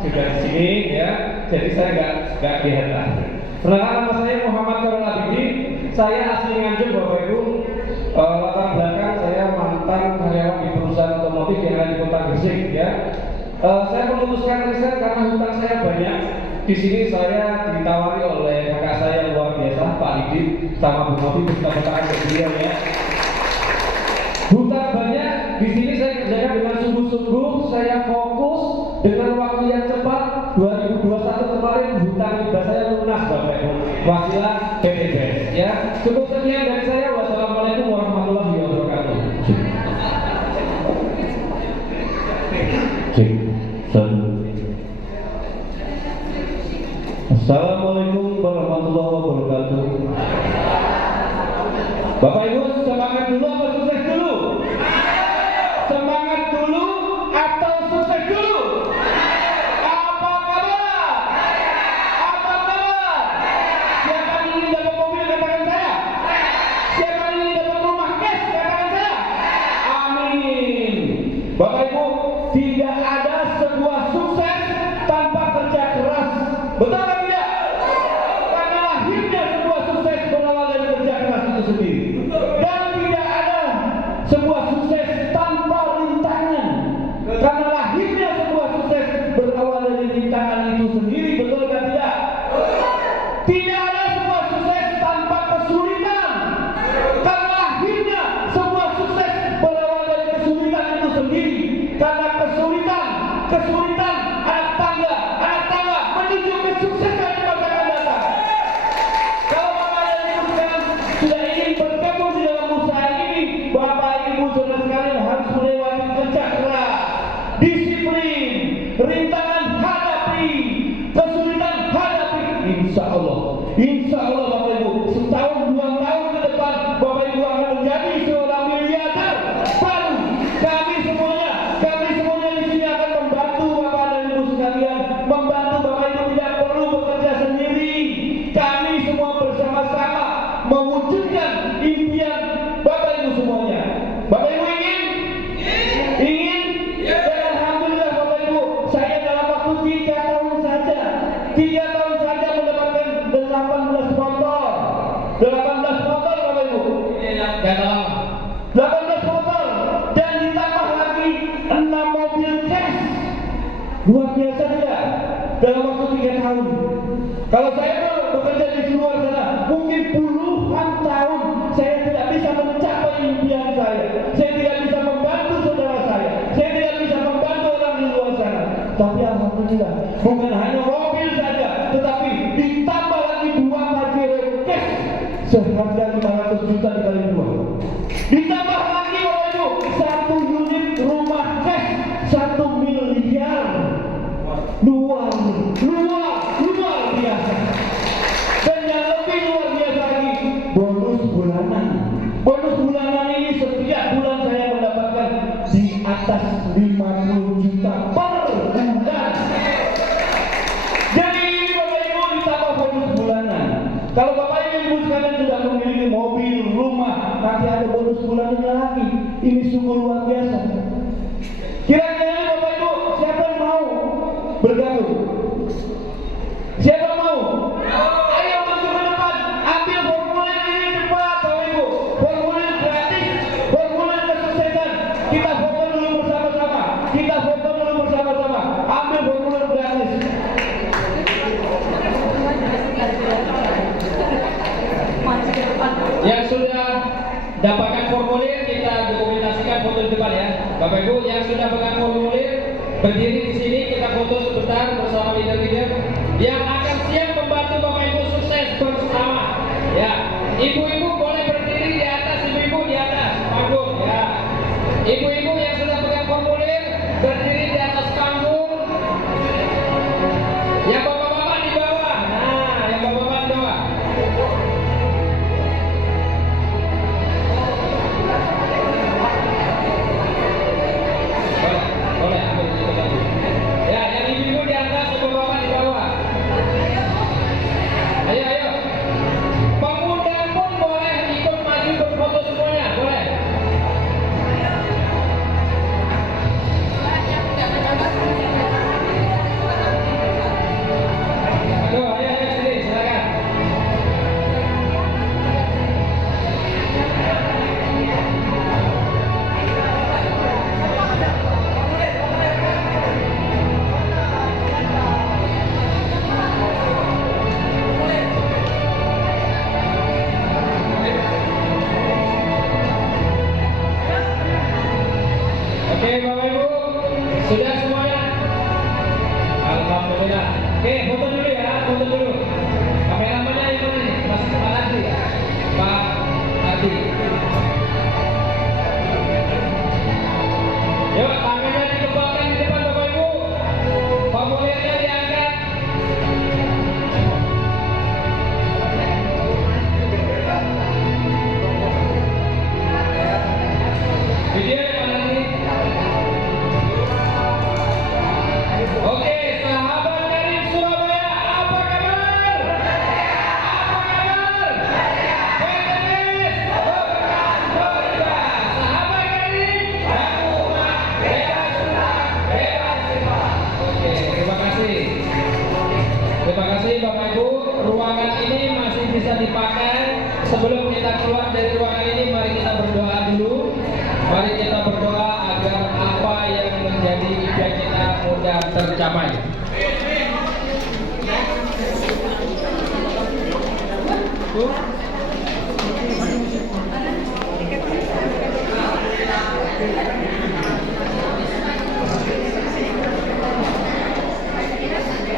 juga di sini ya. Jadi saya nggak kelihatan. Perkenalkan nama saya Muhammad Karol Abidi. Saya asli Nganjuk Bapak Ibu. Latar belakang saya mantan karyawan di perusahaan otomotif yang ada di Kota Gresik ya. Saya memutuskan riset karena hutang saya banyak. Di sini saya ditawari oleh kakak saya yang luar biasa, Pak Didit sama Bu Novi, kita bertahan ke beliau ya. Hutang banyak, di sini saya kerjakan dengan sungguh-sungguh, saya fokus dengan waktu yang cepat. 2021 kemarin hutang riba saya lunas Bapak Ibu. Wasilah PTBS ya. Cukup sekian dari saya. Wassalamualaikum warahmatullahi wabarakatuh. Assalamualaikum warahmatullahi wabarakatuh. Bapak Ibu, semangat dulu apa sukses dulu? Semangat dulu atau sukses dulu? Apa kabar? Apa kabar? Siapa yang ingin dapat mobil katakan saya? Siapa yang ingin dapat rumah cash katakan saya? Amin. Bapak Ibu, tidak ada sebuah sukses tanpa kerja keras. Betul kan tidak? Karena lahirnya sebuah sukses berawal dari kerja keras itu sendiri. Dan tidak ada sebuah sukses tanpa rintangan. Karena lahirnya sebuah sukses berawal dari rintangan itu sendiri. Betul kan tidak? Tidak ada sebuah sukses tanpa kesulitan. Karena lahirnya sebuah sukses berawal dari kesulitan itu sendiri. Karena kesulitan anak tangga menuju kesuksesan di masa akan datang. Kalau Bapak dan Ibu sekarang sudah ingin bergabung di dalam usaha ini, Bapak Ibu saudara sekalian harus melewati kerja keras, disiplin, rintangan hadapi, kesulitan hadapi. Insya Allah Bapak Ibu, setahun 2 tahun ke depan Bapak Ibu akan menjadi seorang miliarder baru. Kami semuanya di sini akan membantu Bapak dan Ibu sekalian, membantu Bapak Ibu tidak perlu bekerja sendiri. Kami semua bersama-sama mewujudkan impian Bapak Ibu semuanya. Bapak Ibu ingin? Dan alhamdulillah Bapak Ibu, saya dalam waktu 3 tahun saja mendapatkan 18 motor. 18 motor Bapak Ibu. 18 motor dan ditambah lagi 6 mobil cash. Luar biasa tidak? Dalam waktu 3 tahun. Kalau saya bekerja di luar sana, mungkin puluhan tahun saya tidak bisa mencapai impian saya. Saya tidak bisa membantu saudara saya. Tapi alhamdulillah, bukan hanya mobil saja, tetapi ditambah lagi 2 Pajero cash seharga 500 juta dikali 2. Ditambah lagi Bapak Ibu 1 unit rumah cash 1 miliar. Luar biasa. Dan yang lebih luar biasa lagi, bonus bulanan. Bonus bulanan ini setiap bulan saya mendapatkan di atas 50 juta per bulan. Jadi ini Bapak Ibu ditambah bonus bulanan. Kalau Bapak Ibu sekalian sudah memiliki mobil, rumah, nanti ada bonus bulanannya lagi. Ini sungguh luar biasa. Kira-kira Bapak Ibu siapa yang mau bergabung? Siapa mau? Ayo masuk ke depan, ambil formulir ini cepat Bapak Ibu. Formulir gratis, formulir kesuksesan. Kita foto dulu bersama-sama. Ambil formulir gratis. Yang sudah dapatkan formulir kita dokumentasikan foto di depan ya. Bapak Ibu yang sudah pegang formulir berdiri di sini, kita foto sebentar bersama leader-leader yang akan siap membantu Bapak Ibu sukses bersama. Ya, ibu-ibu boleh berdiri di atas, ibu-ibu di atas panggung ya. Ibu-ibu yang sudah pegang formulir berdiri di atas panggung. Yang bapak-bapak di bawah. Nah, yang bapak-bapak di bawah. Boleh ambil di bawah. Ya, yang ibu-ibu di atas, yang bapak-bapak di bawah. Ayo. Pemuda pun boleh ikut maju berfoto semuanya, boleh. Ayo sini, silakan. Oke Bapak Ibu, sudah semuanya? Alhamdulillah. Oke, foto dulu ya, foto dulu. Kameramannya yang mana nih? Mas Pak Ardi ya? Pak Ardi. Yuk, tangannya dikembangkan di depan Bapak Ibu. Formulirnya diangkat. Video yang mana nih? Oke, sahabat dari Surabaya, apa kabar? PTS, berkah. Sahabat dari rumah bebas surat. Oke, terima kasih. Terima kasih Bapak Ibu. Ruangan ini masih bisa dipakai. Sebelum kita keluar dari ruangan ini, mari kita berdoa dulu. Mari kita berdoa agar apa yang menjadi impian kita mudah tercapai.